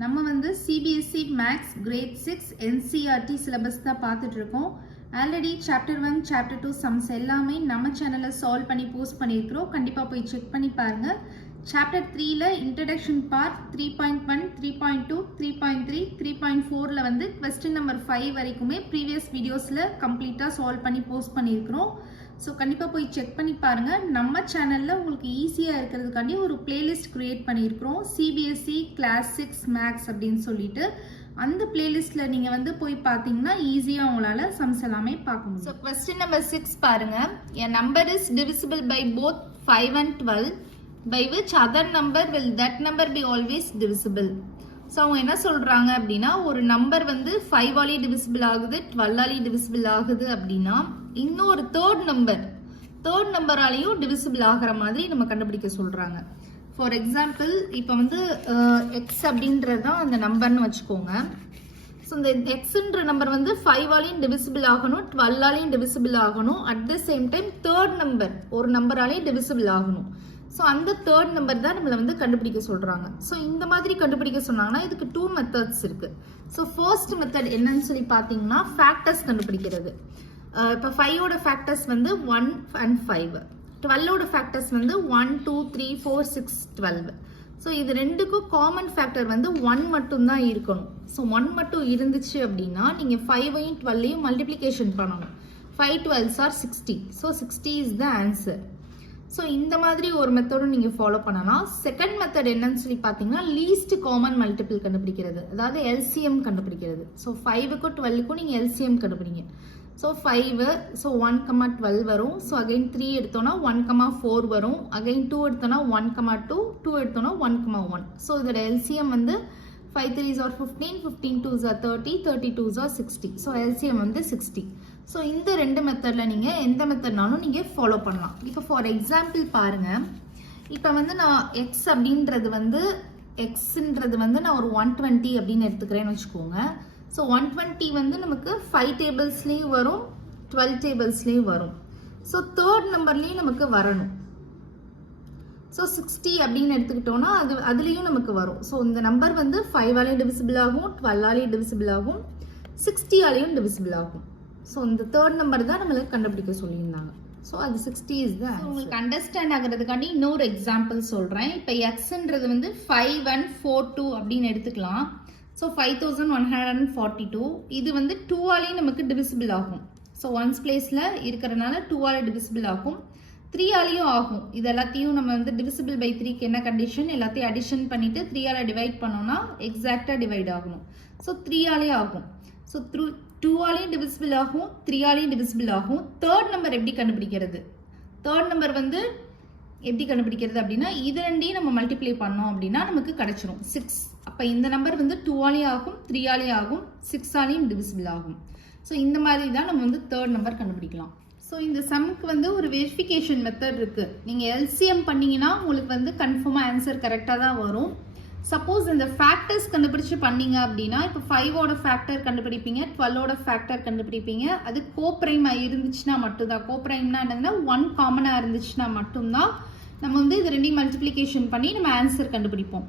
நம்ம வந்து CBSE maths grade 6 NCERT syllabus தான் பார்த்துட்டு இருக்கோம். ஆல்ரெடி சாப்டர் 1 சாப்டர் 2 சம்ஸ் எல்லாமே நம்ம சேனலில் சால்வ் பண்ணி போஸ்ட் பண்ணியிருக்கிறோம். கண்டிப்பாக போய் செக் பண்ணி பாருங்கள். சாப்டர் 3ல இன்ட்ரடக்ஷன் பார்ட் 3.1 3.2 3.3 3.4ல வந்து கொஸ்டின் நம்பர் 5 வரைக்குமே ப்ரீவியஸ் வீடியோஸில் கம்ப்ளீட்டாக சால்வ் பண்ணி போஸ்ட் பண்ணியிருக்கிறோம். ஸோ கண்டிப்பாக போய் செக் பண்ணி பாருங்கள். நம்ம சேனலில் உங்களுக்கு ஈஸியாக இருக்கிறதுக்காண்டி ஒரு பிளேலிஸ்ட் க்ரியேட் பண்ணியிருக்கிறோம். சிபிஎஸ்சி கிளாஸ் 6 மேக்ஸ் அப்படின்னு சொல்லிட்டு அந்த பிளேலிஸ்ட்டில் நீங்கள் வந்து போய் பார்த்தீங்கன்னா ஈஸியாக உங்களால் சம்ஸ் எல்லாமே பார்க்க முடியும். ஸோ கொஸ்டின் நம்பர் 6 பாருங்கள். A number is divisible by both 5 and 12 by which other number will that number be always divisible. So அவங்க என்ன சொல்கிறாங்க அப்படின்னா, ஒரு நம்பர் வந்து 5 ஆலையும் டிவிசிபிள் ஆகுது, 12 ஆலையும் டிவிசிபிள் ஆகுது அப்படின்னா இன்னொரு தேர்ட் நம்பராலையும் டிவிசிபிள் ஆகிற மாதிரி நம்ம கண்டுபிடிக்க சொல்கிறாங்க. ஃபார் எக்ஸாம்பிள் இப்போ வந்து எக்ஸ் அப்படின்றது தான் அந்த நம்பர்னு வச்சுக்கோங்க. ஸோ இந்த எக்ஸுன்ற நம்பர் வந்து 5 ஆலையும் டிவிசிபிள் ஆகணும், 12 ஆலையும் டிவிசிபிள் ஆகணும், at the same time third number ஒரு நம்பராலையும் டிவிசிபிள் ஆகணும். ஸோ அந்த தேர்ட் நம்பர் தான் நம்மளை வந்து கண்டுபிடிக்க சொல்கிறாங்க. ஸோ இந்த மாதிரி கண்டுபிடிக்க சொன்னாங்கன்னா இதுக்கு 2 மெத்தட்ஸ் இருக்குது. ஸோ ஃபர்ஸ்ட் மெத்தட் என்னன்னு சொல்லி பார்த்தீங்கன்னா ஃபேக்டர்ஸ் கண்டுபிடிக்கிறது. இப்போ 5ஓட ஃபேக்டர்ஸ் வந்து 1 and 5, 12ஓட ஃபேக்டர்ஸ் வந்து 1 2 3 4 6 12. ஸோ இது ரெண்டுக்கும் காமன் ஃபேக்டர் வந்து 1 மட்டும்தான் இருக்கணும். ஸோ 1 மட்டும் இருந்துச்சு அப்படின்னா நீங்கள் 5ஐயும் 12ஐயும் மல்டிப்ளிகேஷன் பண்ணணும். 5 12s are 60. So 60 is the answer. So இந்த மாதிரி ஒரு மெத்தடும் நீங்கள் ஃபாலோ பண்ணலாம். செகண்ட் மெத்தட் என்னன்னு சொல்லி பார்த்தீங்கன்னா லீஸ்ட் காமன் மல்டிபிள் கண்டுபிடிக்கிறது, அதாவது எல்சிஎம் கண்டுபிடிக்கிறது. ஸோ 5க்கும் 12க்கும் நீங்கள் எல்சிஎம் கண்டுபிடிங்க. ஸோ 5, ஸோ 1,12 வரும். ஸோ அகைன் 3 எடுத்தோன்னா 1,4 வரும். அகைன் 2 எடுத்தோன்னா 1,2, 2 எடுத்தோன்னா 1,1. ஸோ இதோட எல்சிஎம் வந்து 5 3s are 15, 15 2s are 30, 30 2s are 60. So LCM வந்து 60. ஸோ இந்த ரெண்டு மெத்தடில் நீங்கள் எந்த மெத்தட்னாலும் நீங்கள் ஃபாலோ பண்ணலாம். இப்போ ஃபார் எக்ஸாம்பிள் பாருங்கள். இப்போ வந்து நான் எக்ஸ் அப்படின்றது வந்து எக்ஸுன்றது வந்து நான் ஒரு 120 அப்படின்னு எடுத்துக்கிறேன்னு வச்சுக்கோங்க. ஸோ 120 வந்து நமக்கு 5 டேபிள்ஸ்லேயும் வரும், 12 டேபிள்ஸ்லேயும் வரும். ஸோ தேர்ட் நம்பர்லேயும் நமக்கு வரணும். ஸோ 60 அப்படின்னு எடுத்துக்கிட்டோன்னா அதுலேயும் நமக்கு வரும். ஸோ இந்த நம்பர் வந்து 5 ஆலையும் டிவிசிபிள் ஆகும், 12 ஆலையும் டிவிசிபிள் ஆகும், 60 ஆலையும் டிவிசிபிள் ஆகும். ஸோ இந்த தேர்ட் நம்பர் தான் நம்மளுக்கு கண்டுபிடிக்க சொல்லியிருந்தாங்க. ஸோ அது 60 இஸ் தான். உங்களுக்கு அண்டர்ஸ்டாண்ட் ஆகிறதுக்காண்டி இன்னொரு எக்ஸாம்பிள் சொல்கிறேன். இப்போ எக்ஸ்ன்றது வந்து 5142 அப்படின்னு எடுத்துக்கலாம். ஸோ 5142 இது வந்து 2 ஆலையும் நமக்கு டிவிசிபிள் ஆகும். ஸோ ஒன்ஸ் பிளேஸில் இருக்கிறனால 2 ஆலை டிவிசிபிள் ஆகும், 3 ஆலையும் ஆகும். இது எல்லாத்தையும் நம்ம வந்து டிவிசிபிள் பை 3க்கு என்ன கண்டிஷன், எல்லாத்தையும் அடிஷன் பண்ணிவிட்டு 3 ஆலை டிவைட் பண்ணோம்னா எக்ஸாக்டாக டிவைட் ஆகணும். ஸோ 3 ஆலே ஆகும். ஸோ 2 ஆலையும் டிவிசிபிள் ஆகும், 3 ஆலையும் டிவிசிபிள் ஆகும். தேர்ட் நம்பர் எப்படி கண்டுபிடிக்கிறது? தேர்ட் நம்பர் வந்து எப்படி கண்டுபிடிக்கிறது அப்படின்னா இது ரெண்டையும் நம்ம மல்டிப்ளை பண்ணோம் அப்படின்னா நமக்கு கிடைச்சிரும் 6. அப்போ இந்த நம்பர் வந்து 2 ஆலையும் ஆகும், 3 ஆலையும் ஆகும், 6 ஆலையும் டிவிசிபிள் ஆகும். ஸோ இந்த மாதிரி தான் நம்ம வந்து தேர்ட் நம்பர் கண்டுபிடிக்கலாம். ஸோ இந்த சம்க்கு வந்து ஒரு வெரிஃபிகேஷன் மெத்தட் இருக்குது. நீங்கள் எல்சிஎம் பண்ணிங்கன்னா உங்களுக்கு வந்து கன்ஃபார்மாக ஆன்சர் கரெக்டாக தான் வரும். சப்போஸ் இந்த ஃபேக்டர்ஸ் கண்டுபிடிச்சு பண்ணீங்க அப்படின்னா இப்போ 5ஓட ஃபேக்டர் கண்டுபிடிப்பீங்க, 12ஓட ஃபேக்டர் கண்டுபிடிப்பீங்க. அது கோப்ரைமாக இருந்துச்சுன்னா மட்டும்தான், கோப்ரைம்னா என்னதுன்னா 1 காமனாக இருந்துச்சுன்னா மட்டும்தான் நம்ம வந்து இது ரெண்டையும் மல்டிப்ளிகேஷன் பண்ணி நம்ம ஆன்சர் கண்டுபிடிப்போம்.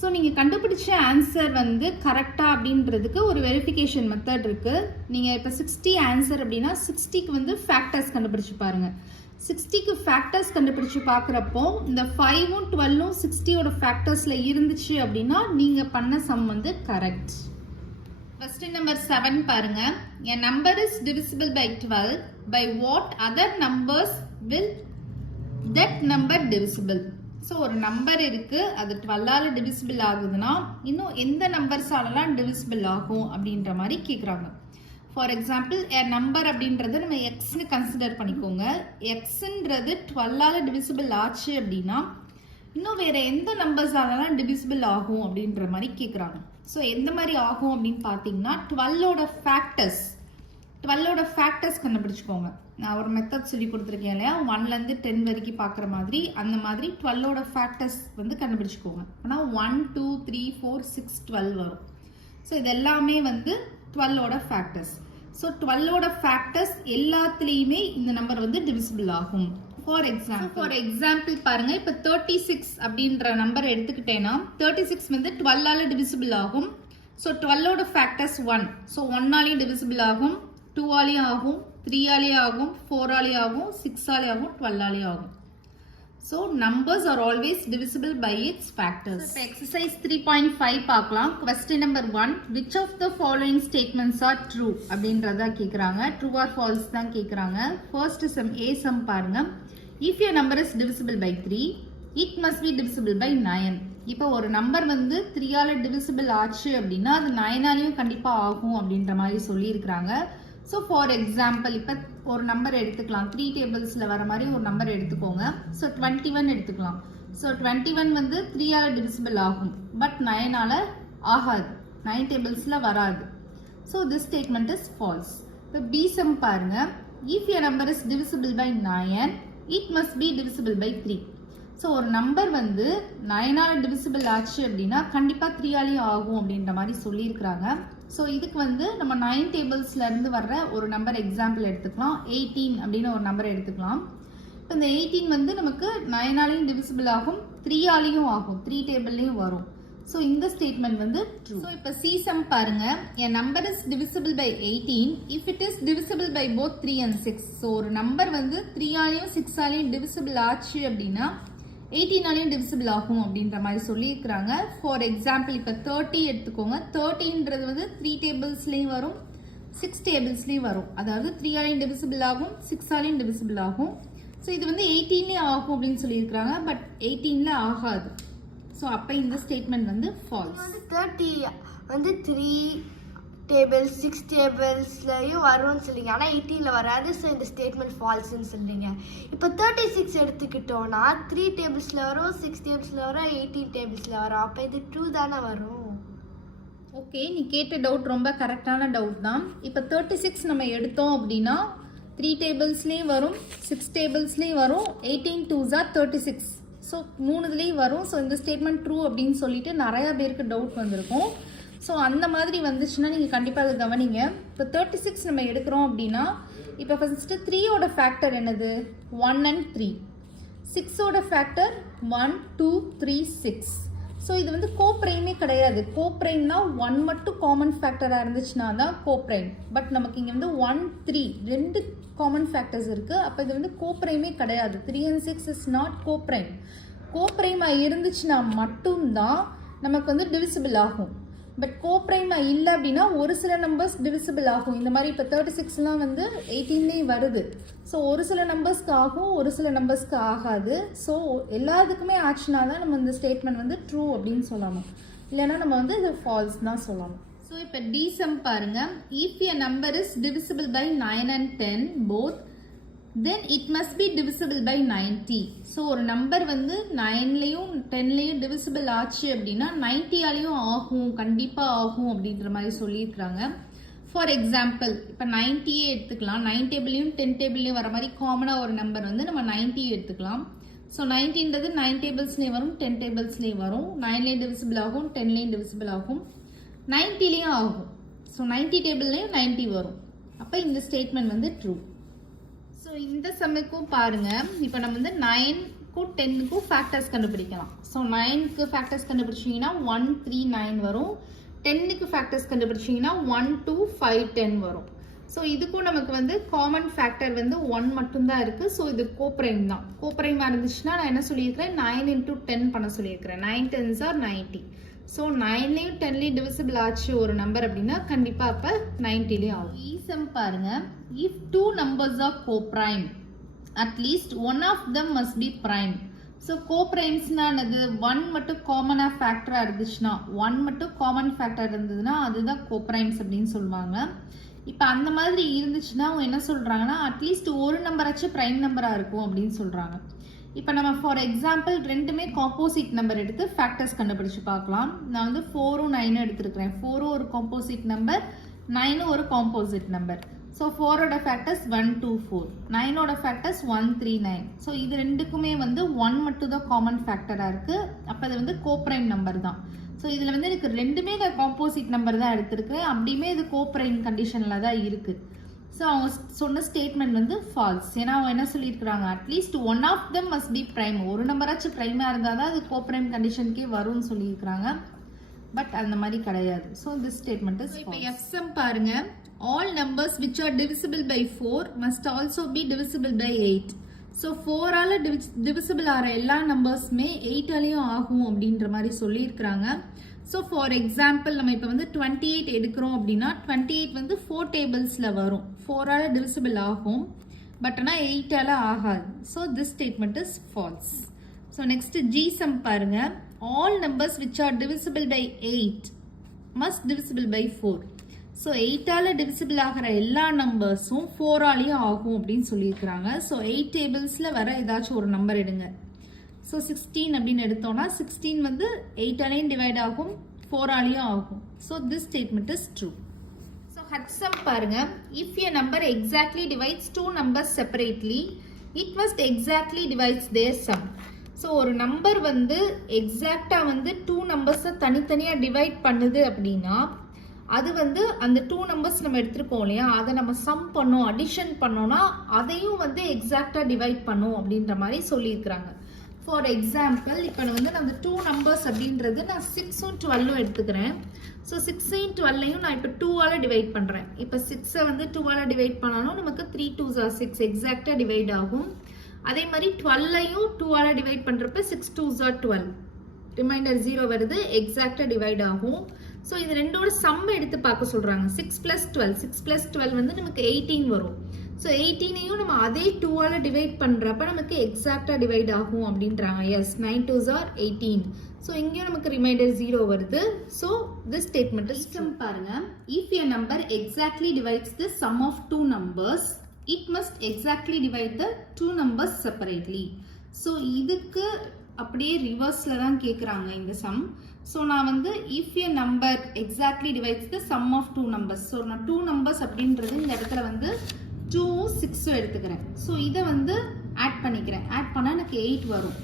ஸோ நீங்கள் கண்டுபிடிச்ச ஆன்சர் வந்து கரெக்டாக அப்படின்றதுக்கு ஒரு வெரிஃபிகேஷன் மெத்தட் இருக்குது. நீங்கள் இப்போ 60 ஆன்சர் அப்படின்னா 60க்கு வந்து ஃபேக்டர்ஸ் கண்டுபிடிச்சு பாருங்கள். 60க்கு ஃபேக்டர்ஸ் கண்டுபிடிச்சு பார்க்குறப்போ இந்த 5ம் 12ம் 60ஓட ஃபேக்டர்ஸில் இருந்துச்சு அப்படின்னா நீங்கள் பண்ண சம் வந்து கரெக்ட். கொஸ்டின் நம்பர் 7 பாருங்க. A number is divisible by 12. By what other numbers will that number divisible? So ஒரு நம்பர் இருக்கு, அது 12ஆல டிவிசிபிள் ஆகுதுன்னா இன்னும் எந்த நம்பர்ஸாலலாம் டிவிசிபிள் ஆகும் அப்படின்ற மாதிரி கேட்குறாங்க. ஃபார் எக்ஸாம்பிள் நம்பர் அப்படின்றத நம்ம எக்ஸ்னு கன்சிடர் பண்ணிக்கோங்க. எக்ஸுன்றது 12ஆல டிவிசிபிள் ஆச்சு அப்படின்னா இன்னும் வேற எந்த நம்பர்ஸாலலாம் டிவிசிபிள் ஆகும் அப்படின்ற மாதிரி கேட்குறாங்க. ஸோ எந்த மாதிரி ஆகும் அப்படின்னு பார்த்தீங்கன்னா 12ஓட ஃபேக்டர்ஸ் கண்டுபிடிச்சிக்கோங்க. நான் ஒரு மெத்தட் சொல்லி கொடுத்துருக்கேன் இல்லையா, 1லேருந்து 10 வரைக்கும் பார்க்குற மாதிரி. அந்த மாதிரி 12ஓட ஃபேக்டர்ஸ் வந்து கண்டுபிடிச்சிக்கோங்க. ஆனால் 1 2 3 4 6 12 வரும். ஸோ இது எல்லாமே வந்து 12ஓட ஃபேக்டர்ஸ். ஸோ 12ஓட ஃபேக்டர்ஸ் எல்லாத்துலேயுமே இந்த நம்பர் வந்து டிவிசிபிள் ஆகும். ஃபார் எக்ஸாம்பிள் பாருங்க, இப்போ 36 அப்படின்ற நம்பர் எடுத்துக்கிட்டேன்னா 36 வந்து 12ஆல டிவிசிபிள் ஆகும். ஸோ 12ஓட ஃபேக்டர்ஸ் 1. ஸோ 1ஆலையும் டிவிசிபிள் ஆகும், 2ஆலையும் ஆகும், 3ஆலையும் ஆகும், 4ஆலையும் ஆகும், 6ஆலையும் ஆகும், 12ஆலையும் ஆகும். So numbers are always divisible by its factors. So, exercise 3.5 பார்க்கலாம். Question number 1. Which of the following statements are true? அப்படின்றதா கேக்குறாங்க. True or false தான் கேக்குறாங்க. First sum A sum பாருங்க. If your number is divisible by 3, it must be divisible by 9. இப்போ ஒரு number வந்து 3ஆல divisible ஆச்சு அப்படின்னா அது 9ஆலையும் கண்டிப்பா ஆகும் அப்படின்ற மாதிரி சொல்லி இருக்கிறாங்க. ஸோ ஃபார் எக்ஸாம்பிள் இப்போ ஒரு நம்பர் எடுத்துக்கலாம், 3 டேபிள்ஸில் வர மாதிரி ஒரு நம்பர் எடுத்துக்கோங்க. ஸோ 21 எடுத்துக்கலாம். ஸோ 21 வந்து 3ஆல டிவிசிபிள் ஆகும், பட் 9ஆல ஆகாது, 9 டேபிள்ஸில் வராது. So this statement is false. இப்போ பி சம் பாருங்க. If your number is divisible by 9, it must be divisible by 3. So ஒரு நம்பர் வந்து 9ஆல டிவிசிபிள் ஆச்சு அப்படின்னா கண்டிப்பாக 3ஆலையும் ஆகும் அப்படின்ற மாதிரி சொல்லியிருக்கிறாங்க. ஸோ இதுக்கு வந்து நம்ம 9 டேபிள்ஸ்லேருந்து வர்ற ஒரு நம்பர் எக்ஸாம்பிள் எடுத்துக்கலாம். 18 அப்படின்னு ஒரு நம்பர் எடுத்துக்கலாம். இப்போ இந்த 18 வந்து நமக்கு 9ஆலையும் டிவிசிபிள் ஆகும், 3ஆலையும் ஆகும், 3 டேபிள்லையும் வரும். ஸோ இந்த ஸ்டேட்மெண்ட் வந்து ட்ரூ. ஸோ இப்போ சி சம் பாருங்க. a number is divisible by 18 if it is divisible by both 3 and 6. So ஒரு நம்பர் வந்து 3ஆலையும் 6ஆலையும் டிவிசிபிள் ஆச்சு அப்படின்னா 18ஆலையும் டிவிசிபிள் ஆகும் அப்படின்ற மாதிரி சொல்லியிருக்கிறாங்க. ஃபார் எக்ஸாம்பிள் இப்போ 30 எடுத்துக்கோங்க. 30ன்றது வந்து 3 டேபிள்ஸ்லேயும் வரும், 6 டேபிள்ஸ்லேயும் வரும். அதாவது 3ஆலையும் டிவிசிபிள் ஆகும், 6ஆலையும் டிவிசிபிள் ஆகும். ஸோ இது வந்து 18லேயும் ஆகும் அப்படின்னு சொல்லியிருக்கிறாங்க, பட் 18ல ஆகாது. ஸோ அப்போ இந்த ஸ்டேட்மெண்ட் வந்து ஃபால்ஸ். 30 வந்து 3 டேபிள்ஸ் 6 டேபிள்ஸ்லையும் வரும்னு சொல்லிங்க, ஆனால் 18ல வராது. ஸோ இந்த ஸ்டேட்மெண்ட் ஃபால்ஸ்ன்னு சொல்றீங்க. இப்போ 36 எடுத்துக்கிட்டோம்னா 3 டேபிள்ஸில் வரும், 6 டேபிள்ஸில் வரும், 18 டேபிள்ஸில் வரும். அப்போ இது ட்ரூ தானே வரும். ஓகே, நீ கேட்ட டவுட் ரொம்ப கரெக்டான டவுட் தான். இப்போ 36 நம்ம எடுத்தோம் அப்படின்னா 3 டேபிள்ஸ்லேயும் வரும், 6 டேபிள்ஸ்லேயும் வரும், 18 2s are 36. ஸோ 3இதுலேயும் வரும். ஸோ இந்த ஸ்டேட்மெண்ட் ட்ரூ அப்படின்னு சொல்லிட்டு நிறையா பேருக்கு டவுட் வந்திருக்கும். ஸோ அந்த மாதிரி வந்துச்சுன்னா நீங்கள் கண்டிப்பாக அதை கவனிங்க. இப்போ 36 நம்ம எடுக்கிறோம் அப்படின்னா இப்போ ஃபஸ்ட்டு 3ஓட ஃபேக்டர் என்னது? 1 and 3. 6ஓட ஃபேக்டர் 1 2 3 6. ஸோ இது வந்து கோப்ரைமே கிடையாது. கோப்ரைம்னா 1 மட்டும் காமன் ஃபேக்டராக இருந்துச்சுன்னா தான் கோப்ரைம். பட் நமக்கு இங்கே வந்து 1 3 2 காமன் ஃபேக்டர்ஸ் இருக்குது. அப்போ இது வந்து கோப்ரைமே கிடையாது. 3 and 6 இஸ் நாட் கோப்ரைம். கோப்ரைமாக இருந்துச்சுன்னா மட்டும்தான் நமக்கு வந்து டிவிசிபிள் ஆகும். பட் கோப்ரைமாக இல்லை அப்படின்னா ஒரு சில நம்பர்ஸ் டிவிசிபிள் ஆகும். இந்த மாதிரி இப்போ 36லாம் வந்து 18லேயும் வருது. ஸோ ஒரு சில நம்பர்ஸ்க்கு ஆகும், ஒரு சில நம்பர்ஸ்க்கு ஆகாது. ஸோ எல்லாத்துக்குமே ஆச்சுன்னா தான் நம்ம இந்த ஸ்டேட்மெண்ட் வந்து ட்ரூ அப்படின்னு சொல்லணும், இல்லைன்னா நம்ம வந்து இது ஃபால்ஸ் தான் சொல்லணும். ஸோ இப்போ டி சம் பாருங்க. If a number is divisible by 9 and 10 both, then it must be divisible by 90. So ஒரு நம்பர் வந்து 9லேயும் 10லேயும் டிவிசிபிள் ஆச்சு அப்படின்னா 90ஆலையும் ஆகும், கண்டிப்பாக ஆகும் அப்படின்ற மாதிரி சொல்லியிருக்கிறாங்க. ஃபார் எக்ஸாம்பிள் இப்போ 90 எடுத்துக்கலாம். 9 டேபிள்லையும் 10 டேபிள்லையும் வர மாதிரி காமனாக ஒரு நம்பர் வந்து நம்ம 90 எடுத்துக்கலாம். ஸோ 90ன்றது 9 டேபிள்ஸ்லேயும் வரும், 10 டேபிள்ஸ்லேயும் வரும். 9லேயும் டிவிசிபிள் ஆகும், 10லேயும் டிவிசிபிள் ஆகும், 90லேயும் ஆகும். ஸோ 90 டேபிள்லேயும் 90 வரும். அப்போ இந்த ஸ்டேட்மெண்ட் வந்து ட்ரூ. ஸோ இந்த சம்முக்கும் பாருங்க. இப்போ நம்ம வந்து 9க்கும் 10க்கும் ஃபேக்டர்ஸ் கண்டுபிடிக்கலாம். ஸோ 9க்கு ஃபேக்டர்ஸ் கண்டுபிடிச்சிங்கன்னா 1 3 9 வரும். 10க்கு ஃபேக்டர்ஸ் கண்டுபிடிச்சிங்கன்னா 1 2 5 10 வரும். ஸோ இதுக்கும் நமக்கு வந்து காமன் ஃபேக்டர் வந்து 1 மட்டும்தான் இருக்குது. ஸோ இது கோப்ரைம் தான். கோப்ரைமாக இருந்துச்சுன்னா நான் என்ன சொல்லியிருக்கிறேன்? 9 into 10 பண்ண சொல்லியிருக்கிறேன். 9 10s are 90. ஸோ 9லேயும் 10லேயும் டிவிசிபிள் ஆச்சு ஒரு நம்பர் அப்படின்னா கண்டிப்பாக அப்போ 90லேயும் ஆகும். ஈஸம் பாருங்க. If 2 numbers are co-prime, at least one of them must be prime. So கோப்ரைம்ஸ்னானது 1 மட்டும் காமனாக ஃபேக்டராக இருந்துச்சுன்னா, 1 மட்டும் காமன் ஃபேக்டர் இருந்ததுன்னா அதுதான் கோப்ரைம்ஸ் அப்படின்னு சொல்லுவாங்க. இப்போ அந்த மாதிரி இருந்துச்சுன்னா அவங்க என்ன சொல்கிறாங்கன்னா அட்லீஸ்ட் ஒரு நம்பராச்சும் ப்ரைம் நம்பராக இருக்கும் அப்படின்னு சொல்கிறாங்க. இப்போ நம்ம ஃபார் எக்ஸாம்பிள் ரெண்டுமே காம்போசிட் நம்பர் எடுத்து ஃபேக்டர்ஸ் கண்டுபிடிச்சு பார்க்கலாம். நான் வந்து 4ம் 9ம் எடுத்துருக்கிறேன். 4ம் ஒரு காம்போசிட் நம்பர், 9ம் ஒரு காம்போசிட் நம்பர். ஸோ 4ஓட ஃபேக்டர்ஸ் 1 2 4, 9ஓட ஃபேக்டர்ஸ் 1 3 9. ஸோ இது ரெண்டுக்குமே வந்து 1 மட்டும் தான் காமன் ஃபேக்டராக இருக்குது. அப்போ அது வந்து கோப்ரைம் நம்பர் தான். ஸோ இதில் வந்து எனக்கு ரெண்டுமே காம்போசிட் நம்பர் தான் எடுத்திருக்கிறேன். அப்படியுமே இது கோப்ரைம் கண்டிஷனில் தான் இருக்குது. ஸோ அவங்க சொன்ன ஸ்டேட்மெண்ட் வந்து ஃபால்ஸ். ஏன்னா அவங்க என்ன சொல்லியிருக்கிறாங்க, at least one of them must be prime, ஒரு நம்பராச்சும் ப்ரைமாக இருந்தால் தான் அது கோப்ரைம் கண்டிஷனுக்கே வரும்னு சொல்லியிருக்கிறாங்க. பட் அந்த மாதிரி கிடையாது. ஸோ திஸ் ஸ்டேட்மெண்ட் இஸ் இப்போ எஃப்எம் பாருங்க, all numbers which are divisible by 4 must also be divisible by 8. So 4ஆல் டிவிசிபிள் ஆகிற எல்லா நம்பர்ஸுமே 8ஆலையும் ஆகும் அப்படின்ற மாதிரி சொல்லியிருக்கிறாங்க. ஸோ ஃபார் எக்ஸாம்பிள் நம்ம இப்போ வந்து 28 எடுக்கிறோம் அப்படின்னா 28 வந்து 4 டேபிள்ஸில் வரும், 4ஆல் டிவிசிபிள் ஆகும், பட் ஆனால் 8ஆல் ஆகாது. So this statement is false. So next G sum பாருங்க, all numbers which are divisible by 8 must divisible by 4. So 8ஆல் டிவிசிபிள் ஆகிற எல்லா நம்பர்ஸும் 4ஆலேயும் ஆகும் அப்படின்னு சொல்லியிருக்கிறாங்க. ஸோ 8 டேபிள்ஸில் வர ஏதாச்சும் ஒரு நம்பர் எடுங்க. ஸோ 16 அப்படின்னு எடுத்தோம்னா 16 வந்து 8ஆலையும் டிவைட் ஆகும், 4ஆலையும் ஆகும். So this statement is true. So ஹட்சம் பாருங்க, if a number exactly divides 2 numbers separately it must exactly divides their sum. So ஒரு நம்பர் வந்து எக்ஸாக்டாக வந்து 2 நம்பர்ஸை தனித்தனியாக டிவைட் பண்ணுது அப்படின்னா அது வந்து அந்த 2 நம்பர்ஸ் நம்ம எடுத்துருக்கோம் இல்லையா, அதை நம்ம சம் பண்ணோம், அடிஷன் பண்ணோம்னா அதையும் வந்து எக்ஸாக்டாக டிவைட் பண்ணும் அப்படின்ற மாதிரி சொல்லியிருக்கிறாங்க. ஃபார் எக்ஸாம்பிள் இப்போ வந்து நான் 2 நம்பர்ஸ் அப்படின்றது நான் 6ம் 12ம் எடுத்துக்கிறேன். ஸோ 6ஐயும் 12ஐயும் நான் இப்போ 2ஆல் டிவைட் பண்ணுறேன். இப்போ 6ஐ வந்து 2ஆல் டிவைட் பண்ணாலும் நமக்கு 3 2s are 6 எக்ஸாக்டாக டிவைட் ஆகும். அதே மாதிரி 12ஐயும் 2ஆல் டிவைட் பண்ணுறப்ப 6 2s are 12, ரிமைண்டர் 0 வருது, எக்ஸாக்டாக டிவைட் ஆகும். ஸோ இது ரெண்டோட சம் எடுத்து பார்க்க சொல்கிறாங்க. 6 + 12, 6 + 12 வந்து நமக்கு 18 வரும். ஸோ 18ஐயும் நம்ம அதே 2ஆல் டிவைட் பண்ணுறப்ப நமக்கு எக்ஸாக்டாக டிவைட் ஆகும் அப்படின்றாங்க. S, 9 2s are 18. ஸோ இங்கேயும் நமக்கு ரிமைண்டர் 0 வருது. So this statement is true. பாருங்க, if a number exactly divides the sum of 2 numbers it must exactly divide the 2 numbers separately. So இதுக்கு அப்படியே ரிவர்ஸில் தான் கேட்குறாங்க இந்த சம். ஸோ நான் வந்து if a number exactly divides the sum of 2 numbers. So நான் 2 நம்பர்ஸ் அப்படின்றது இந்த இடத்துல வந்து 2ம் 6ம் எடுத்துக்கிறேன். ஸோ இதை வந்து ஆட் பண்ணிக்கிறேன். ஆட் பண்ணால் எனக்கு 8 வரும்.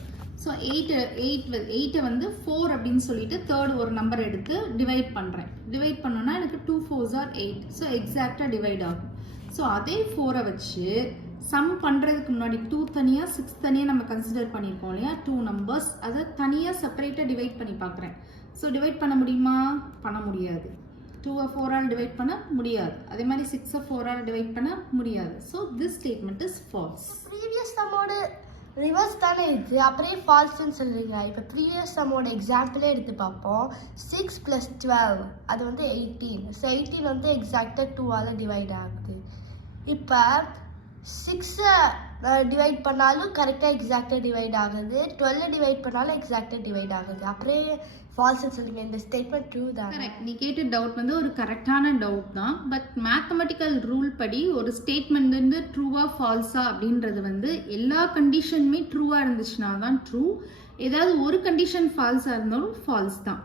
ஸோ 8ஐ வந்து 4 அப்படின்னு சொல்லிட்டு தேர்ட் ஒரு நம்பர் எடுத்து டிவைட் பண்ணுறேன். டிவைட் பண்ணோன்னா எனக்கு 2 4s are 8. ஸோ எக்ஸாக்டாக டிவைட் ஆகும். ஸோ அதே 4ஐ வச்சு சம் பண்ணுறதுக்கு முன்னாடி 2 தனியாக 6 தனியாக நம்ம கன்சிடர் பண்ணியிருக்கோம் இல்லையா, 2 நம்பர்ஸ், அதை தனியாக செப்பரேட்டாக டிவைட் பண்ணி பார்க்குறேன். ஸோ டிவைட் பண்ண முடியுமா? பண்ண முடியாது. 2ஐ 4ஆல் டிவைட் பண்ண முடியாது. அதே மாதிரி 6ஐ 4ஆல் டிவைட் பண்ண முடியாது. So this statement is false. Previous சம்மோட ரிவர்ஸ் தானே இது, அப்படியே ஃபால்ஸ்ன்னு சொல்கிறீங்க. இப்போ ப்ரீவியஸ் சம்மோட எக்ஸாம்பிளே எடுத்து பார்ப்போம். 6 + 12 அது வந்து 18. ஸோ 18 வந்து எக்ஸாக்டாக 2ஆல் டிவைட் ஆகுது. இப்போ 6ஐ டிவைட் பண்ணாலும் கரெக்டாக எக்ஸாக்டாக டிவைட் ஆகுது, 12 டிவைட் பண்ணாலும் எக்ஸாக்டாக டிவைட் ஆகுது. அப்படியே ஃபால்ஸ்ன்னு சொல்லுங்க. இந்த ஸ்டேட்மெண்ட் ட்ரூ தான். கரெக்ட். நீ கேட்ட டவுட் வந்து ஒரு கரெக்டான டவுட் தான். பட் மேத்தமெட்டிக்கல் ரூல் படி ஒரு ஸ்டேட்மெண்ட் வந்து ட்ரூவா ஃபால்ஸா அப்படின்றது வந்து எல்லா கண்டிஷனுமே ட்ரூவாக இருந்துச்சுன்னா தான் ட்ரூ. ஏதாவது ஒரு கண்டிஷன் ஃபால்ஸாக இருந்தாலும் ஃபால்ஸ் தான்.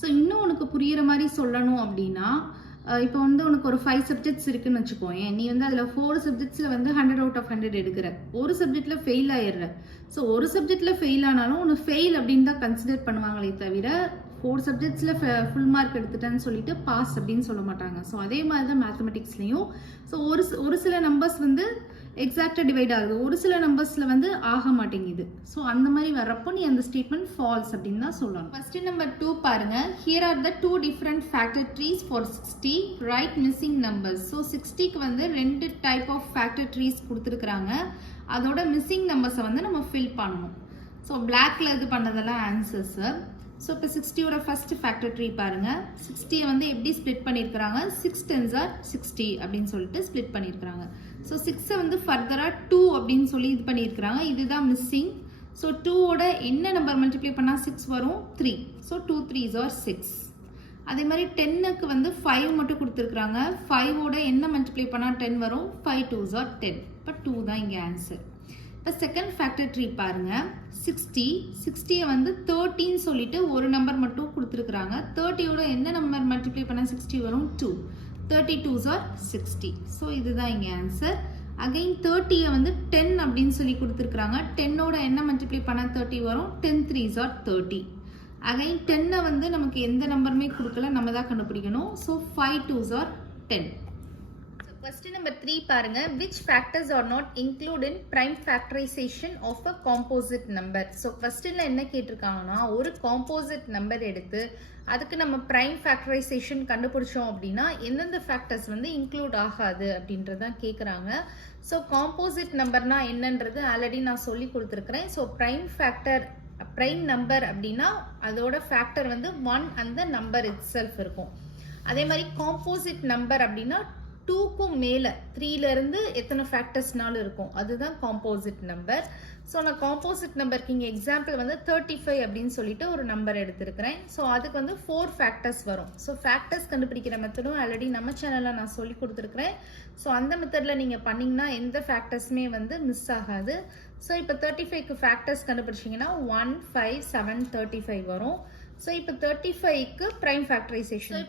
ஸோ இன்னும் உனக்கு புரிகிற மாதிரி சொல்லணும் அப்படின்னா, இப்போ வந்து உனக்கு ஒரு 5 சப்ஜெக்ட்ஸ் இருக்குன்னு வச்சுக்கோயேன். நீ வந்து அதில் 4 சப்ஜெக்ட்ஸில் வந்து 100 out of 100 எடுக்கிற, ஒரு சப்ஜெக்டில் ஃபெயில் ஆயிடுற. ஸோ ஒரு சப்ஜெக்டில் ஃபெயில் ஆனாலும் உனக்கு ஃபெயில் அப்படின்னு தான் கன்சிடர் பண்ணுவாங்களே தவிர 4 சப்ஜெக்ட்ஸில் ஃபுல் மார்க் எடுத்துட்டேன்னு சொல்லிட்டு பாஸ் அப்படின்னு சொல்ல மாட்டாங்க. ஸோ அதே மாதிரி தான் மேத்தமெட்டிக்ஸ்லையும். ஸோ ஒரு சில நம்பர்ஸ் வந்து எக்ஸாக்டாக டிவைட் ஆகுது, ஒரு சில நம்பர்ஸில் வந்து ஆக மாட்டேங்குது. ஸோ அந்த மாதிரி வர்றப்போ நீ அந்த ஸ்டேட்மெண்ட் ஃபால்ஸ் அப்படின்னு தான் சொல்லணும். ஃபர்ஸ்ட் நம்பர் 2 பாருங்க, here are the 2 different factor trees for 60, write missing numbers. So 60க்கு வந்து 2 டைப் ஆஃப் ஃபேக்டர் ட்ரீஸ் கொடுத்துருக்குறாங்க. அதோட மிஸ்ஸிங் நம்பர்ஸை வந்து நம்ம ஃபில் பண்ணணும். ஸோ பிளாக்ல இது பண்ணதெல்லாம் ஆன்சர்ஸ். ஸோ இப்போ 60யோட ஃபர்ஸ்ட் ஃபேக்டர் ட்ரீ பாருங்க. 60ஐ வந்து எப்படி ஸ்ப்ளிட் பண்ணியிருக்கிறாங்க, 6 10s are 60 அப்படின்னு சொல்லிட்டு ஸ்ப்ளிட் பண்ணியிருக்கிறாங்க. ஸோ 6ஐ வந்து ஃபர்தராக 2 அப்படின்னு சொல்லி இது பண்ணியிருக்கிறாங்க. இதுதான் மிஸ்ஸிங். ஸோ 2ஓட என்ன நம்பர் மல்டிப்ளை பண்ணால் 6 வரும்? 3. So 2 3s are 6. அதே மாதிரி 10க்கு வந்து 5 மட்டும் கொடுத்துருக்குறாங்க. 5ஓட என்ன மல்டிப்ளை பண்ணால் 10 வரும்? 5 2s are 10. இப்போ 2 தான் இங்கே ஆன்சர். இப்போ செகண்ட் ஃபேக்டர் ட்ரீ பாருங்க. 60ஐ வந்து 13 சொல்லிட்டு ஒரு நம்பர் மட்டும் கொடுத்துருக்குறாங்க. 30யோட என்ன நம்பர் மல்டிப்ளை பண்ணால் 60 வரும்? 2. 32s are 60. ஸோ இதுதான் இங்கே ஆன்சர். அகைன் 30ஐ வந்து 10 அப்படின்னு சொல்லி கொடுத்துருக்குறாங்க. 10ஓட என்ன மல்டிப்ளை பண்ணால் 30 வரும்? 10 3s are 30. அகைன் 10ஐ வந்து நமக்கு எந்த நம்பருமே கொடுக்கல, நம்ம தான் கண்டுபிடிக்கணும். So 5 2s are 10. Question number 3 பாருங்க, which factors are not included in prime factorization of a composite number. So questionல என்ன கேட்டிருக்காங்கன்னா, ஒரு composite number எடுத்து அதுக்கு நம்ம prime factorization கண்டுபிடிச்சோம் அப்படின்னா எந்தெந்த factors வந்து include ஆகாது அப்படின்றதான் கேட்குறாங்க. ஸோ composite numberனா என்னன்றது ஆல்ரெடி நான் சொல்லி கொடுத்துருக்கிறேன். ஸோ prime number அப்படின்னா அதோட ஃபேக்டர் வந்து 1 அந்த நம்பர் இட் செல்ஃப் இருக்கும். அதே மாதிரி காம்போசிட் நம்பர் அப்படின்னா 2க்கும் மேலே 3லேருந்து எத்தனை ஃபேக்டர்ஸ்னாலும் இருக்கும், அதுதான் காம்போசிட் நம்பர். ஸோ நான் காம்போசிட் நம்பருக்கு இங்கே எக்ஸாம்பிள் வந்து 35 அப்படின்னு சொல்லிட்டு ஒரு நம்பர் எடுத்திருக்கிறேன். ஸோ அதுக்கு வந்து 4 ஃபேக்டர்ஸ் வரும். ஸோ ஃபேக்டர்ஸ் கண்டுபிடிக்கிற மெத்தடும் ஆல்ரெடி நம்ம சேனலில் நான் சொல்லி கொடுத்துருக்குறேன். ஸோ அந்த மெத்தடில் நீங்கள் பண்ணிங்கன்னா எந்த ஃபேக்டர்ஸுமே வந்து மிஸ் ஆகாது. ஸோ இப்போ 35க்கு ஃபேக்டர்ஸ் கண்டுபிடிச்சிங்கன்னா 1, 5, 7, 35 வரும். ஸோ இப்போ 35க்கு ப்ரைம் ஃபேக்டரைசேஷன்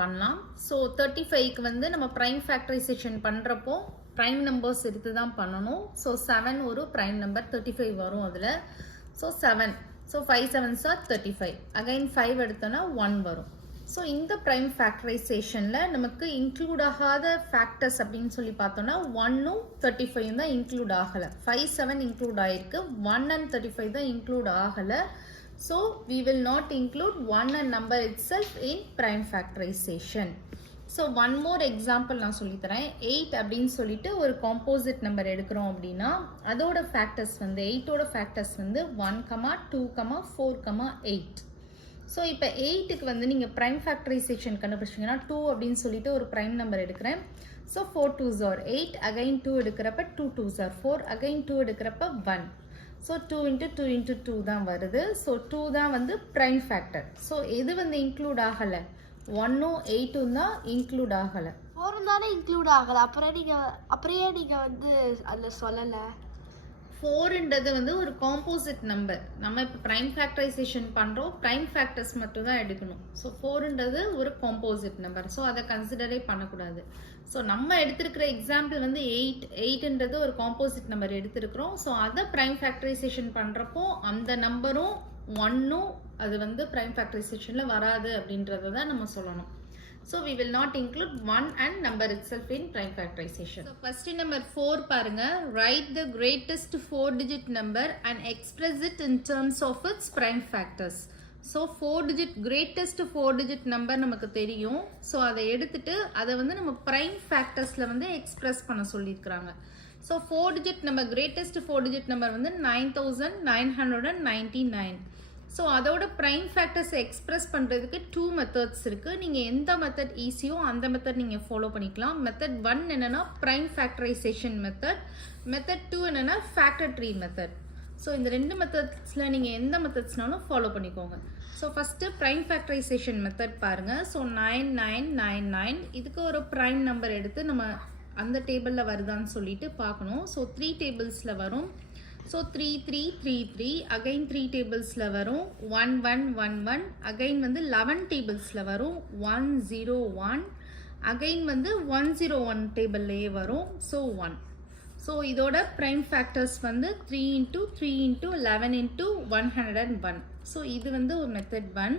பண்ணலாம். ஸோ 35க்கு வந்து நம்ம ப்ரைம் ஃபேக்டரைசேஷன் பண்ணுறப்போ ப்ரைம் நம்பர்ஸ் எடுத்து தான் பண்ணணும். ஸோ 7 ஒரு ப்ரைம் நம்பர் 35 வரும் அதில். So 7, so 5 7s are 35, again 5 எடுத்தோன்னா 1 வரும். ஸோ இந்த ப்ரைம் ஃபேக்டரைசேஷனில் நமக்கு இன்க்ளூட் ஆகாத ஃபேக்டர்ஸ் அப்படின்னு சொல்லி பார்த்தோன்னா 1ம் 35 தான் இன்க்ளூட் ஆகலை. 5 7 இன்க்ளூட் ஆகிருக்கு, 1 and 35 தான் இன்க்ளூட் ஆகலை. So we will not include 1 and number itself in prime factorization. So one more example நான் சொல்லித்தரேன். 8 அப்படின்னு சொல்லிட்டு ஒரு composite number எடுக்கிறோம் அப்படின்னா அதோட ஃபேக்டர்ஸ் வந்து 8ஓட ஃபேக்டர்ஸ் வந்து 1, 2, 4, 8. ஸோ இப்போ 8க்கு வந்து நீங்கள் ப்ரைம் ஃபேக்டரைசேஷன் கண்டுபிடிச்சிங்கன்னா 2 அப்படின்னு சொல்லிட்டு ஒரு ப்ரைம் நம்பர் எடுக்கிறேன். ஸோ 4 2s are 8, அகைன் 2 எடுக்கிறப்ப 2 2s are 4, அகைன் 2 எடுக்கிறப்ப 1. ஸோ 2 into 2 into 2 தான் வருது. ஸோ 2 தான் வந்து ப்ரைம் ஃபேக்டர். ஸோ எது வந்து இன்க்ளூட் ஆகலை, 1ம் 8ம் தான் இன்க்ளூட் ஆகலை. 4 தானே இன்க்ளூட் ஆகலை, அப்புறம் நீங்கள் வந்து அதில் சொல்லலை. 4ன்றது வந்து ஒரு காம்போசிட் நம்பர். நம்ம இப்போ ப்ரைம் ஃபேக்டரைசேஷன் பண்ணுறோம், ப்ரைம் ஃபேக்டர்ஸ் மட்டும் தான் எடுக்கணும். ஸோ 4ன்றது ஒரு காம்போசிட் நம்பர். ஸோ அதை கன்சிடரே பண்ணக்கூடாது. ஸோ நம்ம எடுத்திருக்கிற எக்ஸாம்பிள் வந்து 8ன்றது ஒரு காம்போசிட் நம்பர் எடுத்திருக்கிறோம். ஸோ அதை ப்ரைம் ஃபேக்டரைசேஷன் பண்ணுறப்போ அந்த நம்பரும் 1ம் அது வந்து ப்ரைம் ஃபேக்டரைசேஷனில் வராது அப்படின்றத தான் நம்ம சொல்லணும். So we will not include 1 and number itself in prime factorization. So question number 4 பாருங்க, write the greatest 4-digit number and express it in terms of its prime factors. So 4-digit greatest 4-digit number நமக்கு தெரியும். So அதை எடுத்துட்டு அதை வந்து நம்ம prime factorsல வந்து express பண்ண சொல்லியிருக்கிறாங்க. So 4-digit number greatest 4-digit number வந்து 9999. ஸோ அதோட ப்ரைம் ஃபேக்டர்ஸை எக்ஸ்பிரஸ் பண்ணுறதுக்கு 2 மெத்தட்ஸ் இருக்குது. நீங்கள் எந்த மெத்தட் ஈஸியோ அந்த மெத்தட் நீங்கள் ஃபாலோ பண்ணிக்கலாம். மெத்தட் 1 என்னென்னா ப்ரைம் ஃபேக்டரைசேஷன் மெத்தட், மெத்தட் 2 என்னென்னா ஃபேக்டர் ட்ரீ மெத்தட். ஸோ இந்த 2 மெத்தட்ஸில் நீங்கள் எந்த மெத்தட்ஸ்னாலும் ஃபாலோ பண்ணிக்கோங்க. So first prime factorization method பாருங்கள். ஸோ 9999 இதுக்கு ஒரு ப்ரைம் நம்பர் எடுத்து நம்ம அந்த டேபிளில் வருதான்னு சொல்லிட்டு பார்க்கணும். ஸோ 3 டேபிள்ஸில் வரும். ஸோ 3 3 3 3, அகைன் 3 டேபிள்ஸில் வரும். 1 1 1 1, அகைன் வந்து 11 டேபிள்ஸில் வரும். 1 0 1, அகைன் வந்து 101 டேபிள்லேயே வரும். ஸோ 1. ஸோ இதோட ப்ரைம் ஃபேக்டர்ஸ் வந்து 3 into 3 into 11 into 101. ஸோ இது வந்து ஒரு மெத்தட் 1.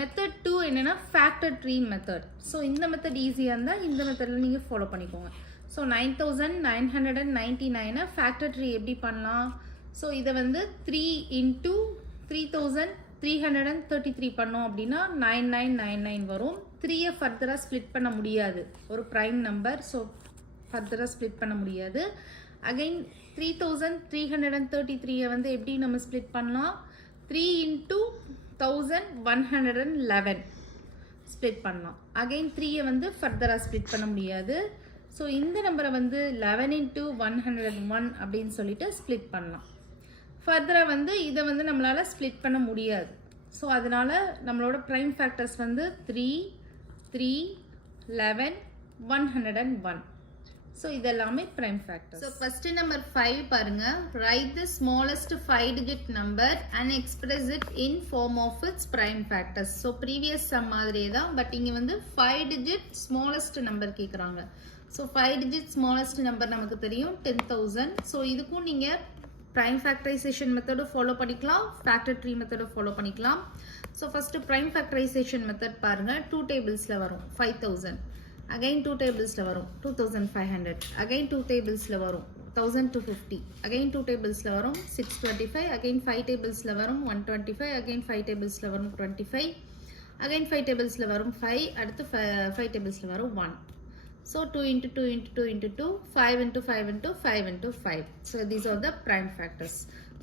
மெத்தட் 2 என்னென்னா ஃபேக்டர் ட்ரீ மெத்தட். ஸோ இந்த மெத்தட் ஈஸியாக இருந்தால் இந்த மெத்தடில் நீங்கள் ஃபாலோ பண்ணிக்கோங்க. ஸோ 9999 ஃபேக்டர் ட்ரீ எப்படி பண்ணலாம்? ஸோ இதை வந்து 3 into 3333 பண்ணோம் அப்படின்னா 9999 வரும். 3யை ஃபர்தராக ஸ்ப்ளிட் பண்ண முடியாது, ஒரு ப்ரைம் நம்பர். ஸோ ஃபர்தராக ஸ்ப்ளிட் பண்ண முடியாது. அகைன் 3333யை வந்து எப்படி நம்ம ஸ்ப்ளிட் பண்ணலாம்? 3 into 1111 ஸ்ப்ளிட் பண்ணலாம். அகைன் 3யை வந்து ஃபர்தராக ஸ்ப்ளிட் பண்ண முடியாது. ஸோ இந்த நம்பரை வந்து 11 into 101 அப்படின்னு சொல்லிட்டு ஸ்ப்ளிட் பண்ணலாம். ஃபர்தராக வந்து இதை வந்து நம்மளால் ஸ்ப்ளிட் பண்ண முடியாது. ஸோ அதனால் நம்மளோட ப்ரைம் ஃபேக்டர்ஸ் வந்து 3 3 11 101. ஸோ இதெல்லாமே prime factors. So first number 5 பாருங்க, right the smallest 5-digit number and express it in form of its prime factors. So previous sum மாதிரியே தான், பட் இங்கே வந்து 5-digit ஸ்மாலஸ்ட் நம்பர் கேட்குறாங்க. ஸோ 5-digit ஸ்மாலஸ்ட் நம்பர் நமக்கு தெரியும் 10,000. So இதுக்கும் நீங்கள் ப்ரைம் ஃபேக்டரைசேஷன் மெத்தடும் ஃபாலோ பண்ணிக்கலாம், ஃபேக்டர் ட்ரீ மெத்தடும் ஃபாலோ பண்ணிக்கலாம். So first prime factorization method பாருங்கள். 2 டேபிள்ஸில் வரும் 5000. again 2 tablesல வரும் 2500, again 2 tablesல வரும் 1250, again 2 tablesல வரும் 625, again 5 tablesல வரும் 125, again 5 tablesல வரும் 25, again 5 tablesல வரும் 5, அடுத்து 5 tablesல வரும் 1. So 2 into 2 into 2 into 2, 5 into 5 into 5 into 5. So these are the prime factors.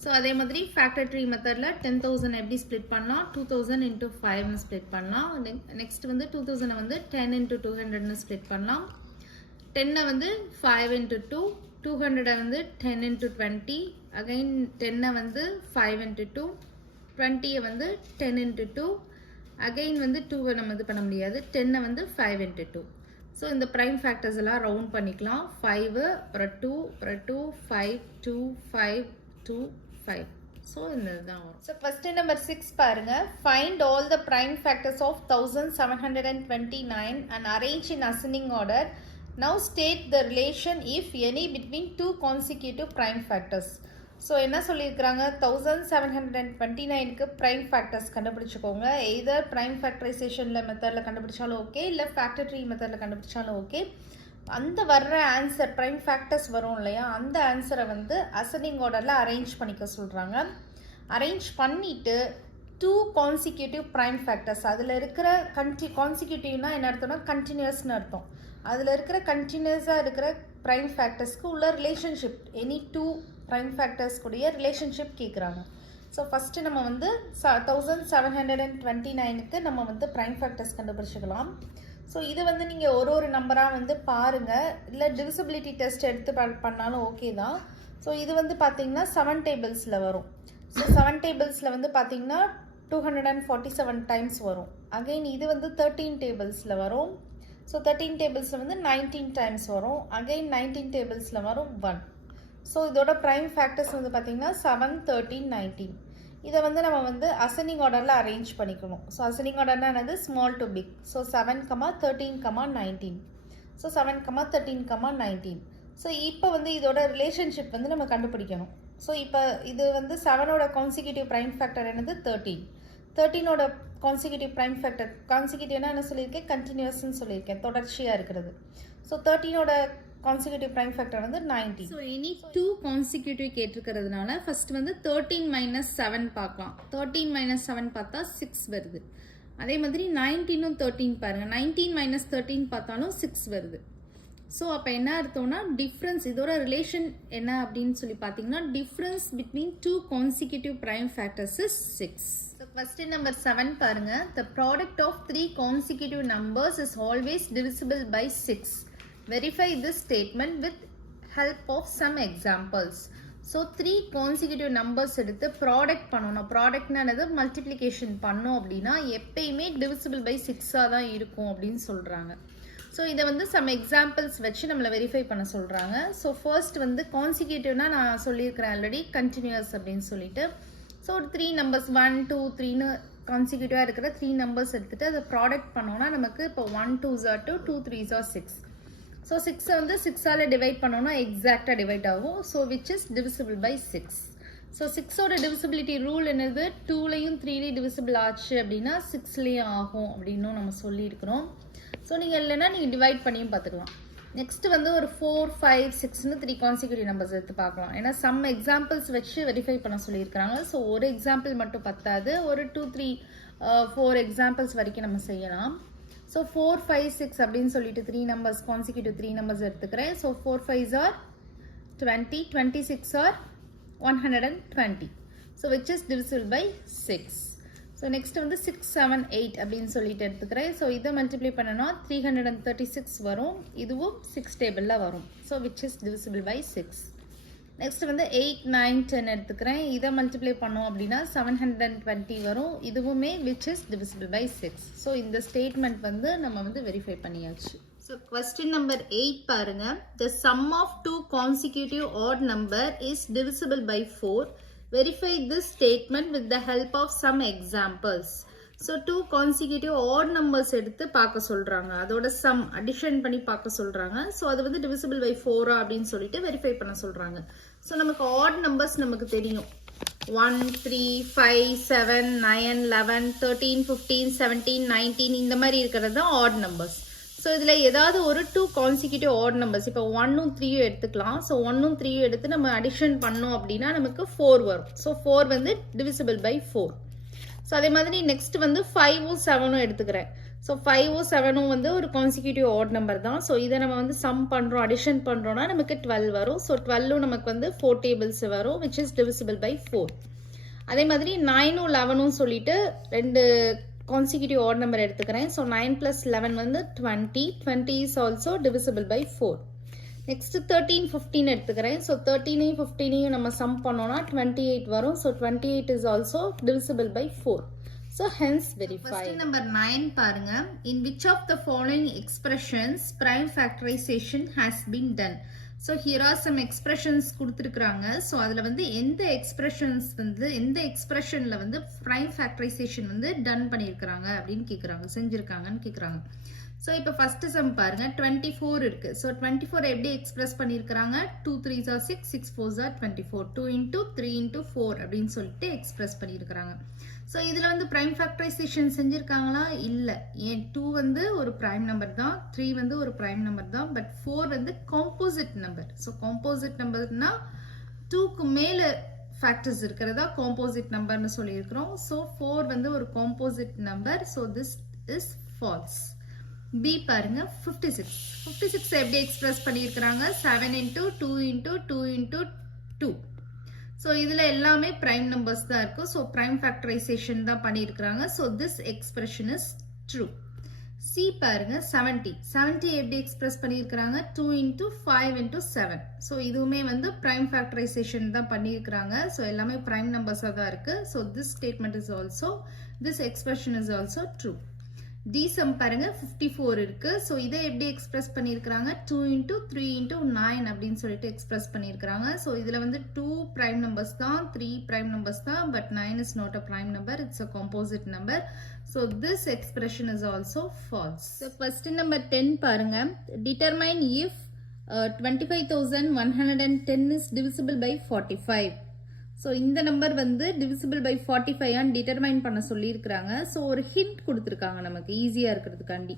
So அதே மாதிரி factor tree methodல 10,000 எப்படி split பண்ணலாம், 2000 into 5 split பண்ணலாம். Next வந்து 2000 வந்து 10 into 200 split பண்ணலாம். 10 வந்து 5 into 2, 200 வந்து 10 into 20, again 10 வந்து 5 into 2, 20 வந்து 10 into 2, again வந்து 2 நம்ம இது பண்ண முடியாது, 10 வந்து 5 into 2. ஸோ இந்த ப்ரைம் ஃபேக்டர்ஸ் எல்லாம் ரவுண்ட் பண்ணிக்கலாம். 5 அப்புறம் 2 அப்புறம் 2 5 2 5 2 5. ஸோ இந்த இதுதான் வரும். ஸோ கொஸ்டின் நம்பர் 6 பாருங்க. Find all the prime factors of 1729 and arrange in ascending order. Now state the relation if any between two consecutive prime factors. So என்ன சொல்லியிருக்கிறாங்க, 1729க்கு ப்ரைம் ஃபேக்டர்ஸ் கண்டுபிடிச்சிக்கோங்க. எய்தர் ப்ரைம் ஃபேக்டரைசேஷனில் மெத்தடில் கண்டுபிடிச்சாலும் ஓகே, இல்லை factor tree மெத்தடில் கண்டுபிடிச்சாலும் ஓகே. அந்த வர்ற ஆன்சர் ப்ரைம் ஃபேக்டர்ஸ் வரும் இல்லையா, அந்த ஆன்சரை வந்து அசெண்டிங் ஆர்டரில் அரேஞ்ச் பண்ணிக்க சொல்கிறாங்க. அரேஞ்ச் பண்ணிவிட்டு டூ கான்சிக்யூட்டிவ் ப்ரைம் ஃபேக்டர்ஸ், அதில் இருக்கிற கான்சிக்யூட்டிவ்னா என்ன அர்த்தம்னா கண்டினியூஸ்னு அர்த்தம். அதில் இருக்கிற கண்டினியூஸாக இருக்கிற ப்ரைம் ஃபேக்டர்ஸ்க்கு உள்ள relationship, any two prime factors கூடிய ரிலேஷன்ஷிப் கேட்குறாங்க. ஸோ ஃபஸ்ட்டு நம்ம வந்து 1729க்கு நம்ம வந்து ப்ரைம் ஃபேக்டர்ஸ் கண்டுபிடிச்சிக்கலாம். ஸோ இது வந்து நீங்கள் ஒரு நம்பராக வந்து பாருங்கள், இல்லை டிவிசிபிலிட்டி டெஸ்ட் எடுத்து பண்ணாலும் ஓகே தான். ஸோ இது வந்து பார்த்தீங்கன்னா 7 டேபிள்ஸில் வரும். ஸோ 7 டேபிள்ஸில் வந்து பார்த்தீங்கன்னா 247 டைம்ஸ் வரும். அகெயின் இது வந்து 13 டேபிள்ஸில் வரும். ஸோ 13 டேபிள்ஸில் வந்து 19 டைம்ஸ் வரும். அகெயின் 19 டேபிள்ஸில் வரும் 1. ஸோ இதோட ப்ரைம் ஃபேக்டர்ஸ் வந்து பார்த்தீங்கன்னா 7 13 19. இதை வந்து நம்ம வந்து அசெண்டிங் ஆர்டரில் அரேஞ்ச் பண்ணிக்கணும். ஸோ அசெண்டிங் ஆர்டர்னா என்னது, small to big. So 7, 13, 19. So 7, 13, 19. So இப்போ வந்து இதோட ரிலேஷன்ஷிப் வந்து நம்ம கண்டுபிடிக்கணும். ஸோ இப்போ இது வந்து 7ஓட கான்சிக்யூட்டிவ் ப்ரைம் ஃபேக்டர் என்னது 13. 13ஓட கான்சிக்யூட்டிவ் ப்ரைம் ஃபேக்டர், கான்சிக்யூட்டிவ்னா என்ன சொல்லியிருக்கேன், கண்டினியூஸ்ன்னு சொல்லியிருக்கேன், தொடர்ச்சியாக இருக்கிறது. ஸோ 13ஓட கான்சிக்யூட்டிவ் ப்ரைம் ஃபேக்டர் வந்து 19. ஸோ எனி டூ கான்சிக்யூட்டிவ் கேட்டிருக்கிறதுனால ஃபர்ஸ்ட் வந்து 13 - 7 பார்க்கலாம். 13 - 7 பார்த்தா 6 வருது. அதே மாதிரி 19 13 பாருங்க, 19 - 13 பார்த்தாலும் 6 வருது. ஸோ அப்போ என்ன அர்த்தம்னா டிஃப்ரென்ஸ், இதோட ரிலேஷன் என்ன அப்படின்னு சொல்லி பார்த்தீங்கன்னா difference between two consecutive prime factors is 6. So question number 7 பாருங்க. The product of 3 consecutive numbers is always divisible by 6. Verify this statement with help of some examples. So 3 consecutive numbers எடுத்து product பண்ணணும். ப்ராடக்ட்னா என்னது, multiplication பண்ணோம் அப்படின்னா எப்பயுமே divisible by 6ஆக தான் இருக்கும் அப்படின்னு சொல்கிறாங்க. ஸோ இதை வந்து சம் எக்ஸாம்பிள்ஸ் வச்சு நம்மளை வெரிஃபை பண்ண சொல்கிறாங்க. ஸோ ஃபர்ஸ்ட் வந்து கான்சிக்யூட்டிவ்னா நான் சொல்லியிருக்கிறேன் ஆல்ரெடி, கண்டினியூஸ் அப்படின்னு சொல்லிட்டு. ஸோ ஒரு 3 நம்பர்ஸ் 1 2 3ன்னு கான்சிக்யூட்டிவாக இருக்கிற 3 நம்பர்ஸ் எடுத்துகிட்டு அதை ப்ராடக்ட் பண்ணோன்னா நமக்கு இப்போ 1 2s are 2, 2 3s are 6. So 6 வந்து 6ஆல் டிவைட் பண்ணோன்னா எக்ஸாக்டாக டிவைட் ஆகும். So which is divisible by 6. So 6ஓட டிவிசிபிலிட்டி ரூல் என்னது, 2லையும் 3லையும் டிவிசிபிள் ஆச்சு அப்படின்னா 6லேயும் ஆகும் அப்படின்னும் நம்ம சொல்லியிருக்கிறோம். ஸோ நீங்கள் இல்லைன்னா நீங்கள் டிவைட் பண்ணியும் பார்த்துக்கலாம். நெக்ஸ்ட் வந்து ஒரு 4 5 6ன்னு 3 கான்சிக்யூட்டிவ் நம்பர்ஸ் எடுத்து பார்க்கலாம். ஏன்னா சம் எக்ஸாம்பிள்ஸ் வச்சு வெரிஃபை பண்ண சொல்லியிருக்கிறாங்க. ஸோ ஒரு எக்ஸாம்பிள் மட்டும் பத்தாது, ஒரு 2 3 4 எக்ஸாம்பிள்ஸ் வரைக்கும் நம்ம செய்யலாம். ஸோ 4 5 6 அப்படின்னு சொல்லிட்டு 3 நம்பர்ஸ், கான்சிக்யூட்டிவ் 3 நம்பர்ஸ் எடுத்துக்கிறேன். So 4 5s are 20, 26 are 120. So which is divisible by 6. So next வந்து 6 7 8 அப்படின்னு சொல்லிட்டு எடுத்துக்கிறேன். ஸோ இதை மல்டிப்ளை பண்ணனா 336 வரும். இதுவும் 6 டேபிளில் வரும். So which is divisible by 6. Next வந்து 8 9 10 எடுத்துக்கிறேன். இதை மல்டிப்ளை பண்ணோம் அப்படின்னா 720 வரும். இதுவுமே which is divisible by 6. So இந்த ஸ்டேட்மெண்ட் வந்து நம்ம வந்து வெரிஃபை பண்ணியாச்சு. ஸோ கொஸ்டின் நம்பர் 8 பாருங்க. The sum of 2 consecutive odd number is divisible by 4. Verify this statement with the help of some examples. So 2 consecutive odd numbers எடுத்து பார்க்க சொல்கிறாங்க, அதோட சம் அடிஷன் பண்ணி பார்க்க சொல்கிறாங்க. ஸோ அது வந்து டிவிசிபிள் பை 4 அப்படின்னு சொல்லிட்டு வெரிஃபை பண்ண சொல்கிறாங்க. ஸோ நமக்கு ஆட் நம்பர்ஸ் நமக்கு தெரியும், 1 3 5 7 9 11 13 15 17 19 இந்த மாதிரி இருக்கிறது தான் ஆட் நம்பர்ஸ். ஸோ இதில் ஏதாவது ஒரு 2 கான்சிக்யூட்டிவ் ஆட் நம்பர்ஸ் இப்போ 1ம் 3யும் எடுத்துக்கலாம். ஸோ 1ம் 3யும் எடுத்து நம்ம அடிஷன் பண்ணோம் அப்படின்னா நமக்கு 4 வரும். ஸோ 4 வந்து டிவிசிபிள் பை 4. ஸோ அதே மாதிரி நெக்ஸ்ட் வந்து 5ம் 7ம் எடுத்துக்கிறேன். ஸோ 5ம் 7ம் வந்து ஒரு கான்சிக்யூட்டிவ் ஆட் நம்பர் தான். ஸோ இதை நம்ம வந்து சம் பண்ணுறோம், அடிஷன் பண்ணுறோன்னா நமக்கு 12 வரும். ஸோ 12ம் நமக்கு வந்து 4 டேபிள்ஸ் வரும், விச் இஸ் டிவிசிபிள் பை 4. அதே மாதிரி 9ம் 11ம் சொல்லிட்டு 2 consecutive odd number எடுத்துக்கிறேன். So 9 plus 11 வந்து 20. 20 is also divisible by 4. Next 13, 15 எடுத்துக்கிறேன். So 13 15 நம்ம sum பண்ணோம்னா 28 வரும். So 28 is also divisible by 4. So hence verify. Question number 9 பாருங்க. In which of the following expressions prime factorization has been done? So here are some expressions கொடுத்திருக்காங்க. So அதுல வந்து எந்த expressions வந்து எந்த expressionல வந்து prime factorization வந்து done பண்ணியிருக்காங்க அப்படின்னு கேக்குறாங்க, செஞ்சிருக்காங்கன்னு கேக்குறாங்க. So இப்போ first sum பாருங்க 24 இருக்கு. So 24 எப்படி express பண்ணியிருக்காங்க? 2 3s are 6, 6 4s are 24. 2 into 3 into 4 அப்படின்னு சொல்லிட்டு express பண்ணியிருக்காங்க. So இதுல வந்து prime factorization செஞ்சிருக்காங்களா? இல்ல. ஏன் 2 வந்து ஒரு prime number தான், 3 வந்து ஒரு prime number தான், but 4 வந்து composite number. So composite numberனா 2க்கு மேல factors இருக்கிறதா composite numberனு சொல்லியிருக்கிறோம். So 4 வந்து ஒரு composite number. So this is false. B பாருங்க 56. 56 எப்படி எக்ஸ்பிரஸ் பண்ணியிருக்கிறாங்க? 7 into 2 into 2 into 2. So இதுல எல்லாமே prime numbers தான் இருக்கு. So prime factorization தான் பண்ணியிருக்கிறாங்க. So this expression is true. C பாருங்க 70. 70 எப்படி எக்ஸ்பிரஸ் பண்ணியிருக்கிறாங்க? 2 into 5 into 7. So இதுவுமே வந்து prime factorization தான் பண்ணியிருக்கிறாங்க. So எல்லாமே prime numbers தான் இருக்கு. So this statement is also, this expression is also true. D sum பாருங்க 54 இருக்கு. So இதை எப்படி எக்ஸ்பிரஸ் பண்ணியிருக்கிறாங்க? 2 into 3 into 9 அப்படின்னு சொல்லிட்டு எக்ஸ்பிரஸ் பண்ணியிருக்கிறாங்க. So இதுல வந்து 2 prime numbers தான், 3 prime numbers தான், but 9 is not a prime number, it's a composite number. So this expression is also false. So question number 10 பாருங்க. Determine if 25,110 is divisible by 45. So இந்த number வந்து divisible by 45 determine பண்ண சொல்லியிருக்கிறாங்க. So ஒரு hint கொடுத்துருக்காங்க நமக்கு ஈஸியாக இருக்கிறதுக்காண்டி.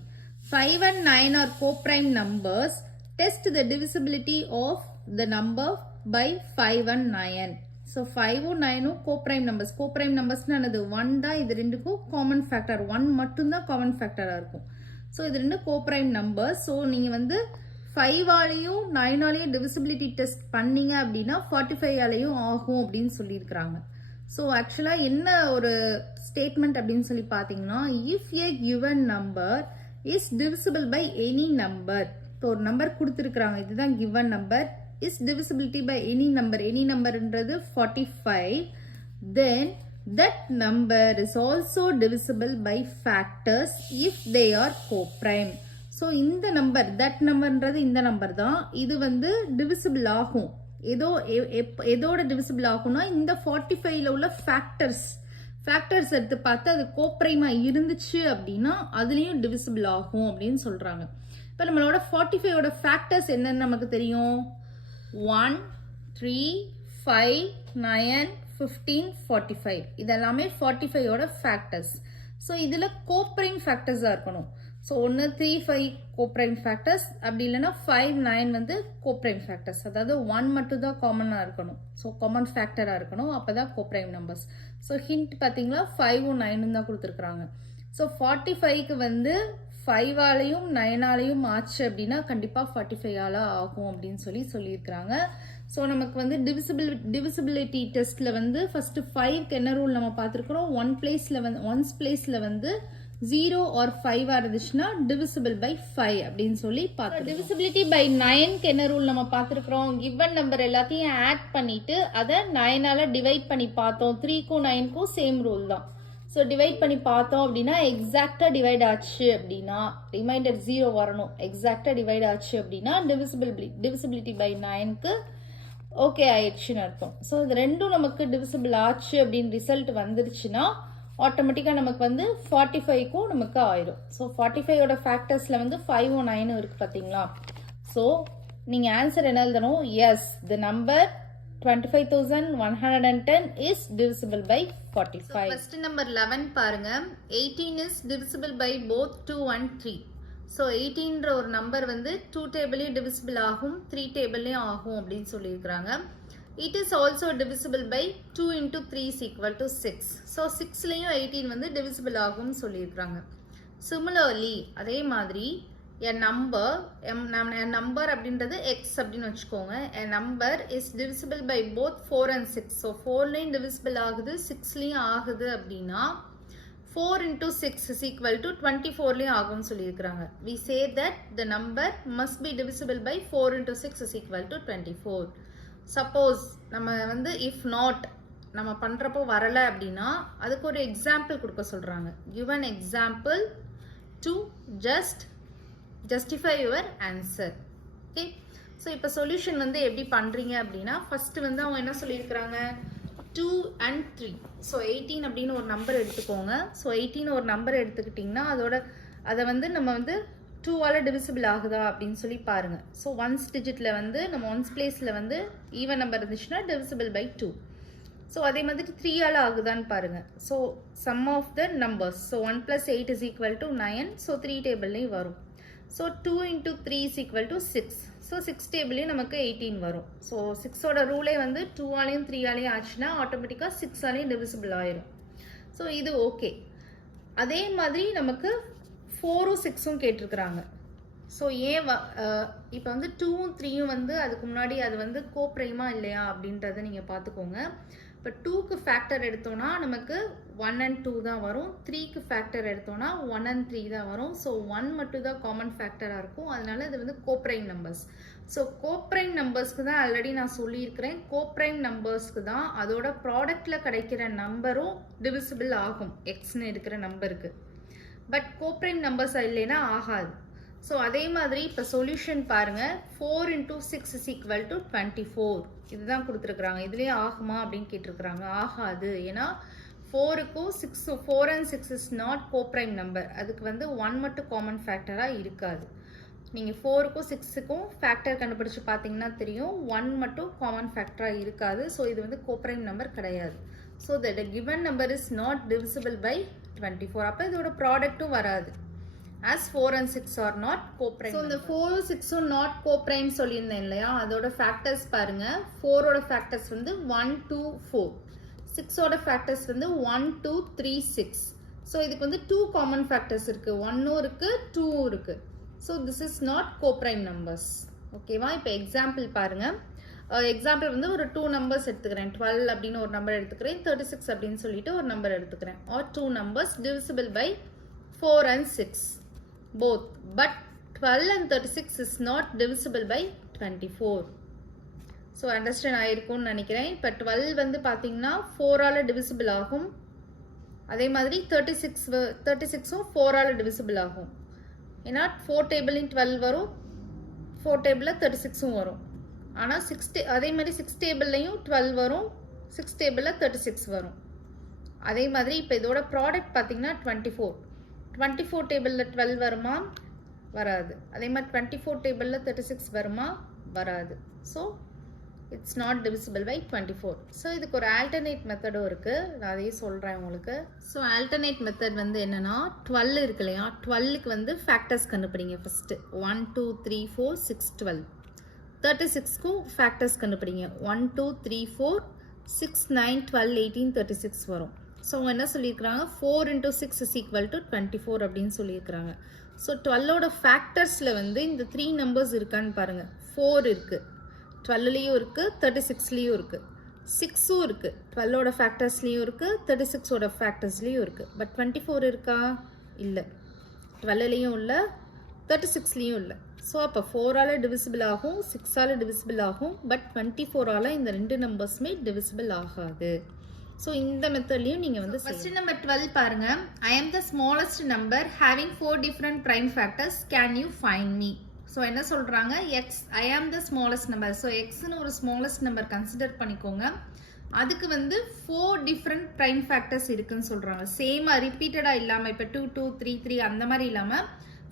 5 and 9 are co-prime numbers. Test the divisibility of the number by 5 and 9. So 5ம் 9ம் co-prime numbers. co-prime numbers என்னது? 1 தான் இது ரெண்டுக்கும் காமன் ஃபேக்டர். 1 மட்டும்தான் காமன் ஃபேக்டராக இருக்கும். ஸோ இது ரெண்டு co-prime numbers. ஸோ நீங்கள் வந்து 5ஆலையும் 9ஆலையும் divisibility டெஸ்ட் பண்ணீங்க அப்படின்னா 45ஆலையும் ஆகும் அப்படின்னு சொல்லியிருக்கிறாங்க. ஸோ ஆக்சுவலாக என்ன ஒரு ஸ்டேட்மெண்ட் அப்படின்னு சொல்லி பார்த்தீங்கன்னா, if a given number is divisible by any number. இப்போ ஒரு நம்பர் கொடுத்துருக்குறாங்க, இதுதான் given number, is divisibility by any number. Any நம்பர்ன்றது 45. Then that number is also divisible by factors if they are co-prime. So இந்த number, that நம்பர்ன்றது இந்த number தான், இது வந்து டிவிசிபிள் ஆகும். எதோட டிவிசிபிள் ஆகும்னா இந்த 45ல உள்ள ஃபேக்டர்ஸ் எடுத்து பார்த்து அது கோப்ரைமாக இருந்துச்சு அப்படின்னா அதுலேயும் டிவிசிபிள் ஆகும் அப்படின்னு சொல்கிறாங்க. இப்போ நம்மளோட 45ஓட ஃபேக்டர்ஸ் என்னன்னு நமக்கு தெரியும். 1 3 5 9 15 45 இதெல்லாமே 45ஓட ஃபேக்டர்ஸ். ஸோ இதில் கோப்ரைம் ஃபேக்டர்ஸாக இருக்கணும். ஸோ 1 3 5 கோப்ரைம் ஃபேக்டர்ஸ், அப்படி இல்லைன்னா 5 9 வந்து கோப்ரைம் ஃபேக்டர்ஸ். அதாவது 1 மட்டும் தான் காமனாக இருக்கணும். ஸோ காமன் ஃபேக்டராக இருக்கணும், அப்போ தான் கோப்ரைம் நம்பர்ஸ். ஸோ ஹிண்ட் பார்த்தீங்களா 5ம் 9ம் தான் கொடுத்துருக்குறாங்க. ஸோ 45க்கு வந்து 5ஆலையும் 9ஆலையும் ஆச்சு அப்படின்னா கண்டிப்பாக 45ஆல ஆகும் அப்படின்னு சொல்லியிருக்கிறாங்க. ஸோ நமக்கு வந்து டிவிசிபிலிட்டி டெஸ்ட்டில் வந்து ஃபஸ்ட்டு 5க்கு என்ன ரூல் நம்ம பார்த்துருக்குறோம். ஒன்ஸ் பிளேஸில் வந்து 0 or 5 இருந்துச்சுன்னா divisible by 5 அப்படின்னு சொல்லி பார்த்தோம். divisibility by 9க்கு என்ன ரூல் நம்ம பார்த்துருக்குறோம். கிவன் நம்பர் எல்லாத்தையும் ஆட் பண்ணிட்டு அதை 9ஆல டிவைட் பண்ணி பார்த்தோம். 3க்கும் 9க்கும் சேம் ரூல் தான். ஸோ டிவைட் பண்ணி பார்த்தோம் அப்படின்னா எக்ஸாக்டாக டிவைட் ஆச்சு அப்படின்னா ரிமைண்டர் 0 வரணும். எக்ஸாக்டாக டிவைட் ஆச்சு அப்படின்னா divisibility by 9க்கு ஓகே ஆயிடுச்சுன்னு அர்த்தம். ஸோ இது ரெண்டும் நமக்கு divisible ஆச்சு அப்படின்னு ரிசல்ட் வந்துருச்சுன்னா ஆட்டோமேட்டிக்காக நமக்கு வந்து 45க்கும் நமக்கு ஆயிடும். ஸோ 45ஓட ஃபேக்டர்ஸில் வந்து 5ம் 9ம் இருக்குது பார்த்தீங்களா. ஸோ நீங்கள் ஆன்சர் என்ன எழுதணும். Yes, the number 25,110 is divisible by 45. First number 11 பாருங்க. 18 is divisible by both 2 and 3. So 18ன்ற ஒரு நம்பர் வந்து 2 டேபிளையும் டிவிசிபிள் ஆகும் 3 டேபிள்லையும் ஆகும் அப்படின்னு சொல்லியிருக்கிறாங்க. It is also divisible by 2 into 3 is equal to 6. So 6லையும் 18 வந்து டிவிசிபிள் ஆகும்னு சொல்லியிருக்கிறாங்க. சிமிலர்லி அதே மாதிரி a number அப்படின்றது x அப்படின்னு வச்சுக்கோங்க. a number is divisible by both 4 and 6. So 4லையும் divisible ஆகுது 6லையும் ஆகுது அப்படின்னா 4 into 6 is equal to 24லையும் ஆகும்னு சொல்லியிருக்கிறாங்க. we say that the number must be divisible by 4 into 6 is equal to 24. Suppose நம்ம வந்து if not நம்ம பண்ணுறப்போ வரலை அப்படின்னா அதுக்கு ஒரு எக்ஸாம்பிள் கொடுக்க சொல்கிறாங்க. give an example to justify your answer. Okay, so இப்போ சொல்யூஷன் வந்து எப்படி பண்ணுறீங்க அப்படின்னா ஃபஸ்ட்டு வந்து அவங்க என்ன சொல்லியிருக்கிறாங்க 2 and 3. ஸோ 18 அப்படின்னு ஒரு நம்பர் எடுத்துக்கோங்க. ஸோ 18 ஒரு நம்பர் எடுத்துக்கிட்டிங்கன்னா அதை வந்து நம்ம வந்து 2ஆல் டிவிசிபிள் ஆகுதா அப்படின்னு சொல்லி பாருங்கள். ஸோ ஒன்ஸ் டிஜிட்டில் வந்து நம்ம ஒன்ஸ் பிளேஸில் வந்து ஈவன் நம்பர் இருந்துச்சுன்னா டிவிசிபிள் பை 2. ஸோ அதே மாதிரி 3ஆல் ஆகுதான்னு பாருங்கள். So sum of the numbers. So 1 + 8 is equal to 9. So 3 டேபிள்லேயும் வரும். So 2 into 3 is equal to 6. So 6 டேபிள்லேயும் நமக்கு 18 வரும். ஸோ 6ஓட ரூலே வந்து 2ஆலையும் 3ஆலையும் ஆச்சுன்னா ஆட்டோமேட்டிக்காக 6ஆலையும் டிவிசிபிள் ஆயிரும். ஸோ இது ஓகே. அதே மாதிரி நமக்கு 4ம் 6ம் கேட்டிருக்கிறாங்க. ஸோ ஏன் இப்போ வந்து 2ம் 3ம் வந்து அதுக்கு முன்னாடி அது வந்து கோப்ரைமா இல்லையா அப்படின்றத நீங்கள் பார்த்துக்கோங்க. இப்போ 2க்கு ஃபேக்டர் எடுத்தோன்னா நமக்கு 1 and 2 தான் வரும். 3க்கு ஃபேக்டர் எடுத்தோன்னா 1 and 3 தான் வரும். ஸோ 1 மட்டும் தான் காமன் ஃபேக்டராக இருக்கும். அதனால இது வந்து கோப்ரைம் நம்பர்ஸ். ஸோ கோப்ரைம் நம்பர்ஸ்க்கு தான் ஆல்ரெடி நான் சொல்லியிருக்கிறேன். கோப்ரைம் நம்பர்ஸ்க்கு தான் அதோட ப்ராடக்டில் கிடைக்கிற நம்பரும் டிவிசிபிள் ஆகும் எக்ஸ்னு இருக்கிற நம்பருக்கு. பட் கோப்ரைம் நம்பர்ஸ் இல்லைன்னா ஆகாது. ஸோ அதே மாதிரி இப்போ சொல்யூஷன் பாருங்கள். 4 into 6 is equal to 24. இதுதான் கொடுத்துருக்குறாங்க. இதுலேயே ஆகுமா அப்படின்னு கேட்டிருக்கிறாங்க. ஆகாது. ஏன்னா 4க்கும் 6 4 and 6 is not coprime number. அதுக்கு வந்து 1 மட்டும் காமன் ஃபேக்டராக இருக்காது. நீங்கள் 4க்கும் 6க்கும் ஃபேக்டர் கண்டுபிடிச்சு பார்த்தீங்கன்னா தெரியும் 1 மட்டும் காமன் ஃபேக்டராக இருக்காது. ஸோ இது வந்து கோப்ரைம் நம்பர் கிடையாது. So the given number is not divisible by 24. அப்போ இதோட ப்ராடக்ட்டும் வராது. as 4 and 6 are not coprime. So இந்த 4 6 not coprime சொல்லியிருந்தேன் இல்லையா, அதோட ஃபேக்டர்ஸ் பாருங்க. 4ஓட ஃபேக்டர்ஸ் வந்து 1 2 4. 6ஓட ஃபேக்டர்ஸ் வந்து 1 2 3 6. ஸோ இதுக்கு வந்து 2 காமன் ஃபேக்டர்ஸ் இருக்கு. 1ம் இருக்கு 2ம் இருக்கு. So this is not coprime numbers. ஓகேவா? இப்போ எக்ஸாம்பிள் பாருங்க. எக்ஸாம்பிள் வந்து ஒரு 2 நம்பர்ஸ் எடுத்துக்கிறேன். 12 அப்படின்னு ஒரு நம்பர் எடுத்துக்கிறேன். 36 அப்படின்னு சொல்லிட்டு ஒரு நம்பர் எடுத்துக்கிறேன். Are 2 numbers divisible by 4 and 6 both, but 12 and 36 is not divisible by 24. So அண்டர்ஸ்டாண்ட் ஆயிருக்கும்னு நினைக்கிறேன். இப்போ 12 வந்து பார்த்தீங்கன்னா 4ஆல் டிவிசிபிள் ஆகும். அதே மாதிரி 36ம் 4ஆல் டிவிசிபிள் ஆகும். ஏன்னா 4 டேபிளையும் 12 வரும், 4 டேபிளில் 36ம் வரும். ஆனால் அதே மாதிரி 6 டேபிள்லையும் 12 வரும், 6 டேபிளில் 36 வரும். அதே மாதிரி இப்போ இதோட ப்ராடக்ட் பார்த்தீங்கன்னா 24 டேபிளில் 12 வருமா? வராது. அதே மாதிரி 24 டேபிளில் 36 வருமா? வராது. So it's not divisible by 24. So இதுக்கு ஒரு ஆல்டர்னேட் மெத்தடும் இருக்குது. நான் அதையே சொல்கிறேன் உங்களுக்கு. ஸோ ஆல்டர்னேட் மெத்தட் வந்து என்னென்னா 12 இருக்கு இல்லையா, 12க்கு வந்து ஃபேக்டர்ஸ் கண்டுபிடிங்க ஃபஸ்ட்டு. 1 2 3 4 6 12. 36க்கும் ஃபேக்டர்ஸ் கண்டுபிடிங்க. 1 2 3 4 6 9 12 18 36 வரும். ஸோ அவங்க என்ன சொல்லியிருக்கிறாங்க 4 into 6 is equal to 24 அப்படின்னு சொல்லியிருக்கிறாங்க. ஸோ 12ஓட ஃபேக்டர்ஸில் வந்து இந்த 3 நம்பர்ஸ் இருக்கான்னு பாருங்கள். 4 இருக்குது, 12லேயும் இருக்குது, 36லேயும் இருக்குது, 6ம் இருக்குது, 12ஓட ஃபேக்டர்ஸ்லேயும் இருக்குது, 36ஓட ஃபேக்டர்ஸ்லேயும் இருக்குது. பட் 24 இருக்கா? இல்லை. 12லேயும் இல்லை, 36லேயும் இல்லை. ஸோ அப்போ 4ஆல் டிவிசிபிள் ஆகும், 6ஆல் டிவிசிபிள் ஆகும். பட் 24ஆல் இந்த 2 நம்பர்ஸுமே டிவிசிபிள் ஆகாது. ஸோ இந்த மெத்தட்லையும் நீங்கள் வந்து ஃபர்ஸ்ட் நம்பர் 12 பாருங்க. ஐ ஆம் the smallest number having 4 different prime factors, can you find me? So என்ன சொல்கிறாங்க, எக்ஸ் ஐ ஆம் த ஸ்மாலஸ்ட் நம்பர். ஸோ எக்ஸ்னு ஒரு ஸ்மாலஸ்ட் நம்பர் கன்சிடர் பண்ணிக்கோங்க. அதுக்கு வந்து 4 டிஃப்ரெண்ட் ப்ரைம் ஃபேக்டர்ஸ் இருக்குன்னு சொல்கிறாங்க. சேமாக ரிப்பீட்டடாக இல்லாமல், இப்போ 2 2 3 3 அந்த மாதிரி இல்லாமல்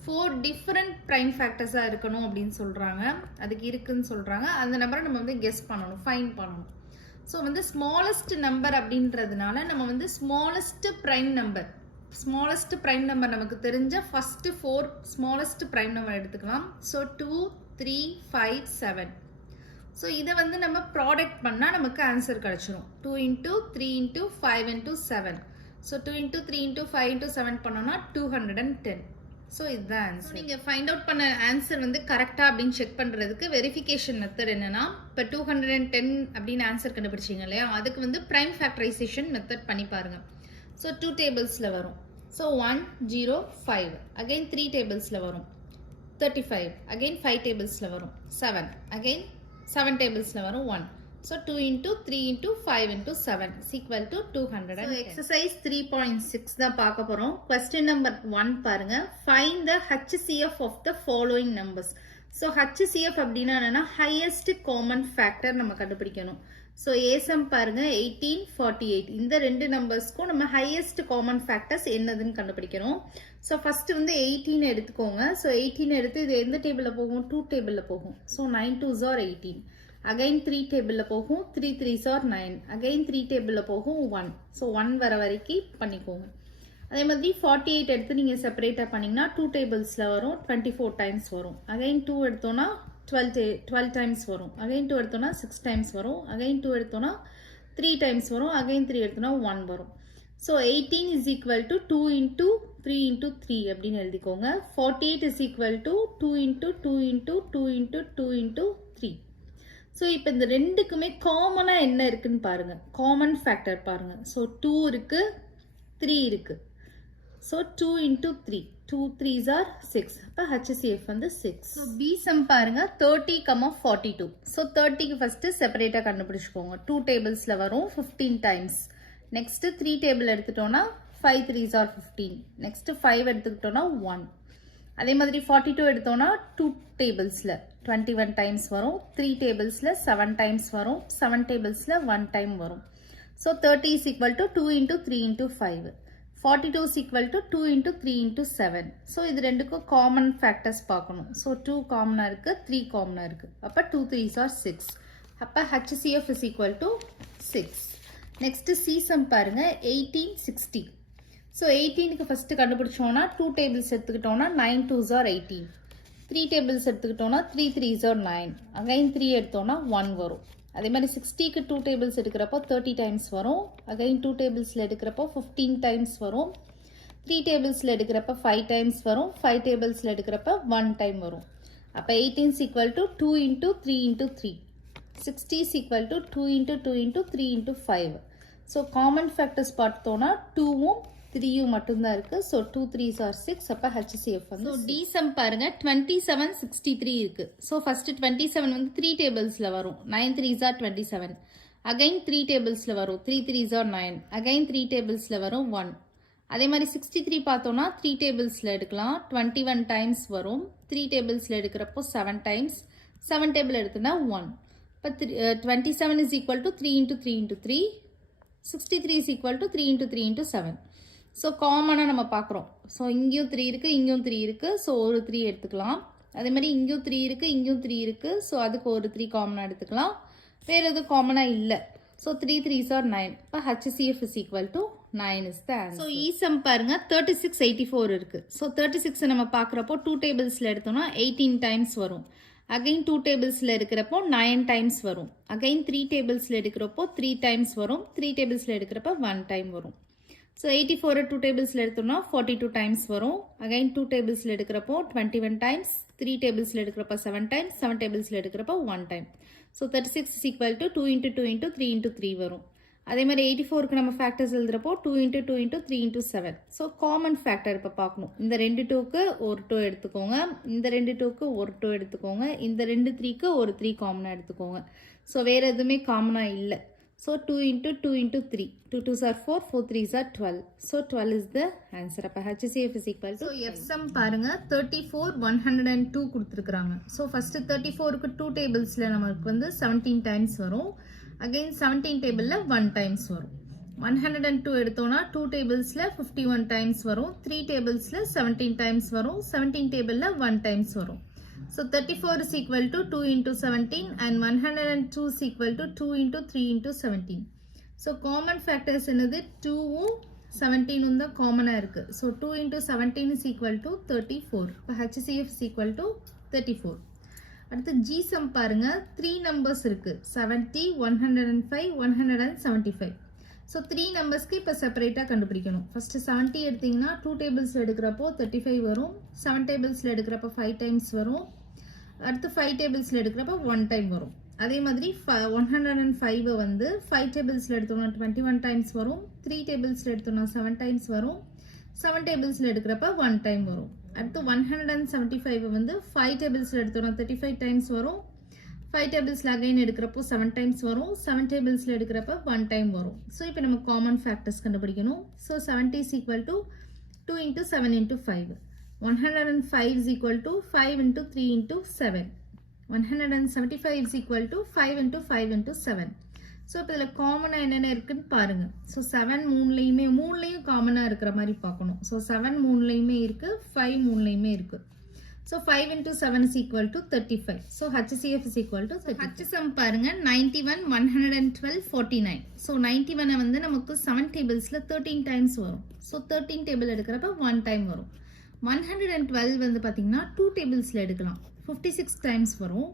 4 டிஃப்ரெண்ட் ப்ரைம் ஃபேக்டர்ஸாக இருக்கணும் அப்படின்னு சொல்கிறாங்க. அதுக்கு இருக்குன்னு சொல்கிறாங்க. அந்த நம்பரை நம்ம வந்து கெஸ் பண்ணணும், ஃபைண்ட் பண்ணணும். ஸோ வந்து ஸ்மாலஸ்ட் நம்பர் அப்படின்றதுனால நம்ம வந்து smallest prime number smallest prime number நமக்கு தெரிஞ்ச ஃபர்ஸ்ட் 4 ஸ்மாலஸ்ட் ப்ரைம் நம்பர் எடுத்துக்கலாம். ஸோ 2 3 5 7. ஸோ இதை வந்து நம்ம ப்ராடக்ட் பண்ணால் நமக்கு ஆன்சர் கிடச்சிரும். 2 into 3 into 5 into 7. So 2 into 3 into 5 into 7 பண்ணோம்னா 210. ஸோ இதுதான் ஆன்சர். நீங்கள் ஃபைண்ட் அவுட் பண்ண ஆன்சர் வந்து கரெக்டாக அப்படின்னு செக் பண்ணுறதுக்கு வெரிஃபிகேஷன் மெத்தட் என்னன்னா, இப்போ 210 அப்படின்னு ஆன்சர் கண்டுபிடிச்சிங்க இல்லையா, அதுக்கு வந்து ப்ரைம் ஃபேக்டரைசேஷன் மெத்தட் பண்ணி பாருங்கள். ஸோ 2 டேபிள்ஸில் வரும். ஸோ 1 0 5. அகெயின் 3 டேபிள்ஸில் வரும். 35. அகெயின் 5 டேபிள்ஸில் வரும். 7. அகெயின் 7 டேபிள்ஸில் வரும். 1. So 2 into 3 into 5 into 7 is equal to 200. Exercise 3.6 தான் பார்க்க போகிறோம். கொஸ்டின் நம்பர் 1 பாருங்க. Find the HCF of the following numbers. So HCF அப்படின்னா என்னன்னா ஹையஸ்ட் காமன் ஃபேக்டர் நம்ம கண்டுபிடிக்கணும். ஸோ ஏசம் பாருங்க 18 48. இந்த ரெண்டு நம்பர்ஸ்க்கும் நம்ம ஹையஸ்ட் காமன் ஃபேக்டர்ஸ் என்னதுன்னு கண்டுபிடிக்கணும். ஸோ ஃபர்ஸ்ட் வந்து 18 எடுத்துக்கோங்க. ஸோ 18 எடுத்து இது எந்த டேபிளில் போகும்? 2 டேபிளில் போகும். So 9 2s are 18. அகைன் 3 டேபிளில் போகும். 3 3s are 9. அகைன் 3 டேபிளில் போகும் 1. ஸோ 1 வர வரைக்கும் பண்ணிக்கோங்க. அதே மாதிரி 48 எடுத்து நீங்கள் செப்பரேட்டாக பண்ணிங்கன்னா 2 டேபிள்ஸில் வரும். 24 டைம்ஸ் வரும். அகைன் 2 எடுத்தோன்னா 12 டைம்ஸ் வரும். அகைன் 2 எடுத்தோன்னா 6 டைம்ஸ் வரும். அகைன் 2 எடுத்தோன்னா 3 டைம்ஸ் வரும். அகைன் 3 எடுத்தோன்னா 1 வரும். So 18 is equal to 2 into 3 into 3 அப்படின்னு எழுதிக்கோங்க. 48 is equal to 2 into 2 into 2 into 2 into 3. So இப்போ இந்த ரெண்டுக்குமே காமனாக என்ன இருக்குன்னு பாருங்க. காமன் ஃபேக்டர் பாருங்க. ஸோ 2 இருக்கு, 3 இருக்கு. So 2 into 3. 2 3s are 6. அப்போ HCF வந்து 6. ஸோ பி சம் பாருங்க 30, 42. ஸோ 30க்கு ஃபர்ஸ்ட் செப்பரேட்டாக கண்டுபிடிச்சிக்கோங்க. 2 டேபிள்ஸில் வரும் 15 டைம்ஸ். நெக்ஸ்ட் 3 டேபிள் எடுத்துட்டோம்னா 5 3s are 15. நெக்ஸ்ட் 5 எடுத்துக்கிட்டோம்னா 1. அதே மாதிரி 42 எடுத்தோம்னா 2 டேபிள்ஸில் 21 டைம்ஸ் வரும். 3 டேபிள்ஸில் 7 டைம்ஸ் வரும். 7 டேபிள்ஸில் 1 டைம் வரும். So 30 is equal to 2 into 3 into 5. 42 is equal to 2 into 3 into 7. So இது ரெண்டுக்கும் காமன் ஃபேக்டர்ஸ் பார்க்கணும். ஸோ 2 காமனாக இருக்குது, 3 காமனாக இருக்குது. அப்போ 2 3s are 6. அப்போ HCF is equal to 6. Next C sum பாருங்க 18 60. ஸோ 18க்கு ஃபஸ்ட்டு கண்டுபிடிச்சோன்னா 2 டேபிள்ஸ் எடுத்துக்கிட்டோன்னா 9 2s are 18. 3 டேபிள்ஸ் எடுத்துக்கிட்டோன்னா 3 3s are 9. அகைன் 3 எடுத்தோன்னா 1 வரும். அதே மாதிரி 60க்கு 2 டேபிள்ஸ் எடுக்கிறப்போ 30 டைம்ஸ் வரும். அகைன் 2 டேபிள்ஸில் எடுக்கிறப்போ 15 டைம்ஸ் வரும். 3 டேபிள்ஸில் எடுக்கிறப்ப 5 டைம்ஸ் வரும். 5 டேபிள்ஸில் எடுக்கிறப்ப 1 டைம் வரும். அப்போ 18 is equal to 2 into 3 into 3. 60 is equal to 2 into 2 into 3 into 5. So common factors பார்த்தோன்னா 2வும் 3யும் மட்டும்தான் இருக்குது. So 2 3s are 6. அப்போ HCF வந்து. ஸோ டி சம் பாருங்க 27 63 இருக்கு. ஸோ ஃபர்ஸ்ட் 27 வந்து 3 டேபிள்ஸில் வரும். 9 3s are 27. அகைன் 3 டேபிள்ஸில் வரும். 3 3s are 9. அகைன் 3 டேபிள்ஸில் வரும் 1. அதே மாதிரி 63 பார்த்தோன்னா 3 டேபிள்ஸில் எடுக்கலாம். 21 டைம்ஸ் வரும். 3 டேபிள்ஸில் எடுக்கிறப்போ 7 டைம்ஸ். 7 டேபிள் எடுத்தோன்னா 1. இப்போ 27 is equal to 3 into 3 into 3. 63 is equal to 3 into 3 into 7. So காமனாக நம்ம பார்க்குறோம். ஸோ இங்கேயும் 3 இருக்குது, இங்கேயும் 3 இருக்குது. ஸோ ஒரு 3 எடுத்துக்கலாம். அதே மாதிரி இங்கேயும் 3 இருக்குது, இங்கேயும் 3 இருக்குது. ஸோ அதுக்கு ஒரு 3 காமனாக எடுத்துக்கலாம். வேறு எதுவும் காமனாக இல்லை. So 3 3s are 9. இப்போ HCF is equal to 9 is the answer. So ஈசம் பாருங்க 36 84 இருக்குது. ஸோ 36 நம்ம பார்க்குறப்போ 2 டேபிள்ஸில் எடுத்தோம்னா 18 டைம்ஸ் வரும். அகைன் 2 டேபிள்ஸில் எடுக்கிறப்போ 9 டைம்ஸ் வரும். அகைன் 3 டேபிள்ஸில் எடுக்கிறப்போ 3 டைம்ஸ் வரும். 3 டேபிள்ஸில் எடுக்கிறப்ப 1 டைம் வரும். ஸோ 84 2 டேபிள்ஸில் எடுத்தோம்னா 42 டைம்ஸ் வரும். Again 2 டேபிள்ஸில் எடுக்கிறப்போ 21 times. 3 டேபிள்ஸில் எடுக்கிறப்ப 7 டைம்ஸ். 7 டேபிள்ஸில் எடுக்கிறப்ப 1 time. So 36 is equal to 2 into 2 into 3 into 3 வரும். அதே மாதிரி 84க்கு நம்ம ஃபேக்டர்ஸ் எழுதுறப்போ 2 into 2 into 3 into 7. So common factor இப்போ பார்க்கணும். இந்த 2 2க்கு ஒரு 2 எடுத்துக்கோங்க. இந்த 2 2க்கு ஒரு 2 எடுத்துக்கோங்க. இந்த 2 3க்கு ஒரு 3 காமனாக எடுத்துக்கோங்க. ஸோ வேறு எதுவுமே காமனாக இல்லை. So 2 into 2 into 3. 2 2s are 4, 4 3s are 12. So 12 is the answer. அப்போ HCF is equal to. So F sum பாருங்க 34 102 கொடுத்துருக்குறாங்க. ஸோ ஃபஸ்ட்டு 34க்கு 2 டேபிள்ஸில் நமக்கு வந்து 17 டைம்ஸ் வரும். அகெயின் 17 டேபிளில் 1 டைம்ஸ் வரும். 102 எடுத்தோன்னா 2 டேபிள்ஸில் 51 டைம்ஸ் வரும். 3 டேபிள்ஸில் 17 டைம்ஸ் வரும். 17 டேபிளில் 1 டைம்ஸ் வரும். So 34 is equal to 2 into 17 and 102 is equal to 2 into 3 into 17. So common factors என்னது 2வும் 17 தான் காமனாக இருக்குது. So 2 into 17 is equal to 34. இப்போ HCF is equal to 34. அடுத்து G sum பாருங்க, 3 numbers இருக்குது, 70, 105, 175. ஸோ 3 நம்பர்ஸ்க்கு இப்போ செப்பரேட்டாக கண்டுபிடிக்கணும். ஃபஸ்ட்டு 70 எடுத்திங்கன்னா 2 டேபிள்ஸில் எடுக்கிறப்போ 35 வரும், 7 டேபிள்ஸில் எடுக்கிறப்போ 5 டைம்ஸ் வரும், அடுத்து 5 டேபிள்ஸில் எடுக்கிறப்போ 1 டைம் வரும். அதே மாதிரி 105 வந்து 5 டேபிள்ஸில் எடுத்தோம்னா 21 டைம்ஸ் வரும், 3 டேபிள்ஸில் எடுத்தோம்னா 7 டைம்ஸ் வரும், 7 டேபிள்ஸில் எடுக்கிறப்ப 1 டைம் வரும். அடுத்து 175 வந்து 5 டேபிள்ஸில் எடுத்தோம்னா 35 டைம்ஸ் வரும், 5 டேபிள்ஸில் அகைன் எடுக்கிறப்போ 7 டைம்ஸ் வரும், 7 டேபிள்ஸில் எடுக்கிறப்ப 1 டைம் வரும். ஸோ இப்போ நம்ம காமன் ஃபேக்டர்ஸ் கண்டுபிடிக்கணும். So 70 is equal to 2 into 7 into 5. 105 is equal to 5 into 3 into 7. 175 is equal to 5 into 5 into 7. So இப்போ இதில் காமனாக என்னென்ன இருக்குன்னு பாருங்கள். ஸோ 7 மூணுலேயும் காமனாக இருக்கிற மாதிரி பார்க்கணும். ஸோ 7 மூணுலேயுமே இருக்குது, 5 மூணுலேயுமே இருக்குது. So 5 into 7 is equal to 35. So HCF is equal to 35. HSum பாருங்க 91, 112, 49. ஸோ 91 வந்து நமக்கு 7 டேபிள்ஸில் 13 டைம்ஸ் வரும். ஸோ 13 டேபிள் எடுக்கிறப்ப 1 டைம் வரும். 112 வந்து பார்த்தீங்கன்னா 2 டேபிள்ஸில் எடுக்கலாம், 56 டைம்ஸ் வரும்.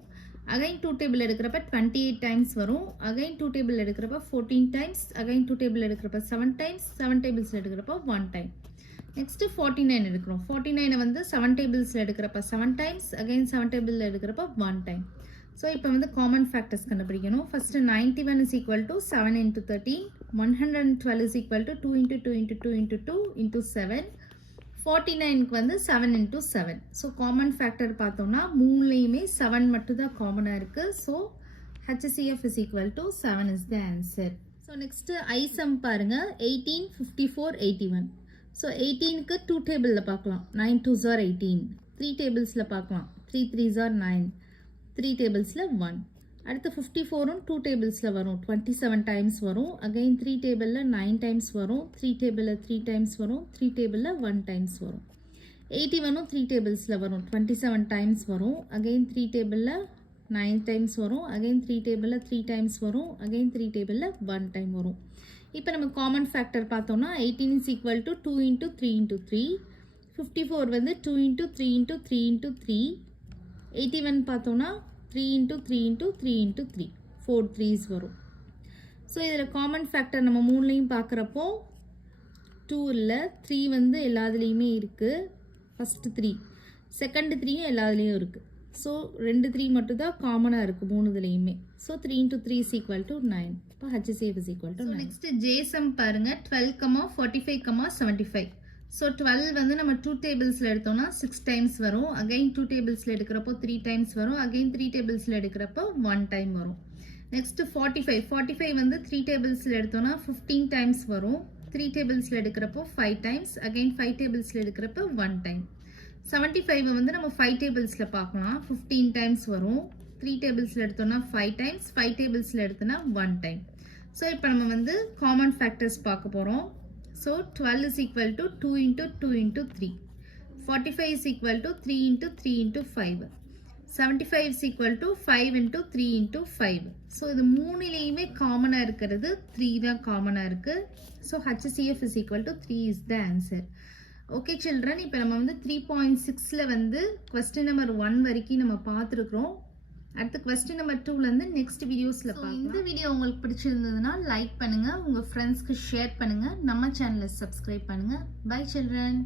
அகைன் 2 டேபிள் எடுக்கிறப்ப 28 டைம்ஸ் வரும். அகைன் 2 டேபிள் எடுக்கிறப்ப 14 டைம்ஸ். அகைன் 2 டேபிள் எடுக்கிறப்ப 7 டைம்ஸ். 7 டேபிள்ஸில் எடுக்கிறப்ப 1 டைம். நெக்ஸ்ட்டு 49 எடுக்கிறோம். 49 வந்து 7 டேபிள்ஸில் எடுக்கிறப்ப 7 டைம்ஸ். அகைன் 7 டேபிளில் எடுக்கிறப்ப 1 டைம். ஸோ இப்போ வந்து காமன் ஃபேக்டர்ஸ் கண்டுபிடிக்கணும். First 91 is equal to 7 into 13. 112 is equal to 2 into 2 into 2 into 2 into 7. 49க்கு வந்து 7 into 7. ஸோ காமன் ஃபேக்டர் பார்த்தோம்னா மூணுலேயுமே 7 மட்டும் தான் காமனாக இருக்குது. So HCF is equal to 7 is the answer. So next ISUM பாருங்கள் 18, 54, 81. ஸோ 18க்கு 2 டேபிளில் பார்க்கலாம், 9 2s are 18. 3 டேபிள்ஸில் பார்க்கலாம், 3 3s are 9. 3 டேபிள்ஸில் 1. அடுத்து 54ம் 2 டேபிள்ஸில் வரும், 27 டைம்ஸ் வரும். அகைன் 3 டேபிளில் 9 டைம்ஸ் வரும், 3 டேபிளில் 3 டைம்ஸ் வரும், 3 டேபிளில் 1 டைம்ஸ் வரும். 81ம் 3 டேபிள்ஸில் வரும், 27 டைம்ஸ் வரும். அகைன் 3 டேபிளில் 9 டைம்ஸ் வரும். அகைன் 3 டேபிளில் 3 டைம்ஸ் வரும். அகைன் 3 டேபிளில் 1 டைம் வரும். இப்போ நம்ம காமன் ஃபேக்டர் பார்த்தோம்னா 18 is equal to 2 into 3 into 3. 54 வந்து 2 into 3 into 3 into 3. 81 பார்த்தோம்னா 3 into 3 into 3 into 3. 4 3s வரும். ஸோ இதில் காமன் ஃபேக்டர் நம்ம மூணுலேயும் பார்க்குறப்போ 2 இல்லை, 3 வந்து எல்லாத்துலேயுமே இருக்குது. ஃபஸ்ட்டு 3, செகண்ட் 3யும் எல்லாத்துலேயும் இருக்குது. ஸோ 2 3 மட்டும் தான் காமனாக இருக்குது மூணுதுலேயுமே. So 3 into 3 is equal to 9. இப்போ HCF is equal to 9. Next JSUM பாருங்கள் 12, 45, 75. ஸோ 12 வந்து நம்ம 2 டேபிள்ஸில் எடுத்தோம்னா 6 டைம்ஸ் வரும். அகைன் 2 டேபிள்ஸில் எடுக்கிறப்போ 3 டைம்ஸ் வரும். அகைன் 3 டேபிள்ஸில் எடுக்கிறப்போ 1 டைம் வரும். நெக்ஸ்ட்டு 45 வந்து 3 டேபிள்ஸில் எடுத்தோம்னா 15 டைம்ஸ் வரும். 3 டேபிள்ஸில் எடுக்கிறப்போ 5 டைம்ஸ். Again 5 டேபிள்ஸில் எடுக்கிறப்போ 1 time. 75 வந்து நம்ம 5 டேபிள்ஸில் பார்க்கலாம், 15 டைம்ஸ் வரும். 3 டேபிள்ஸில் எடுத்தோம்னா 5 டைம்ஸ். 5 டேபிள்ஸில் எடுத்தோம்னா 1 டைம். ஸோ இப்போ நம்ம வந்து காமன் ஃபேக்டர்ஸ் பார்க்க போகிறோம். So 12 is equal to 2 into 2 into 3. 45 is equal to 3 into 3 into 5. 75 is equal to 5 into 3 into 5. So இது மூணுலேயுமே காமனாக இருக்கிறது 3 தான் காமனாக இருக்குது. So HCF is equal to 3 is the answer. Okay children, இப்போ நம்ம வந்து 3.6ல் வந்து கொஸ்டின் நம்பர் 1 வரைக்கும் நம்ம பார்த்துருக்குறோம். அடுத்து கொஸ்டின் நம்பர் 2லேருந்து நெக்ஸ்ட் வீடியோஸில் பார்க்கலாம். இந்த வீடியோ உங்களுக்கு பிடிச்சிருந்ததுன்னா லைக் பண்ணுங்கள், உங்கள் ஃப்ரெண்ட்ஸ்க்கு ஷேர் பண்ணுங்கள், நம்ம சேனலை சப்ஸ்கிரைப் பண்ணுங்கள். Bye children.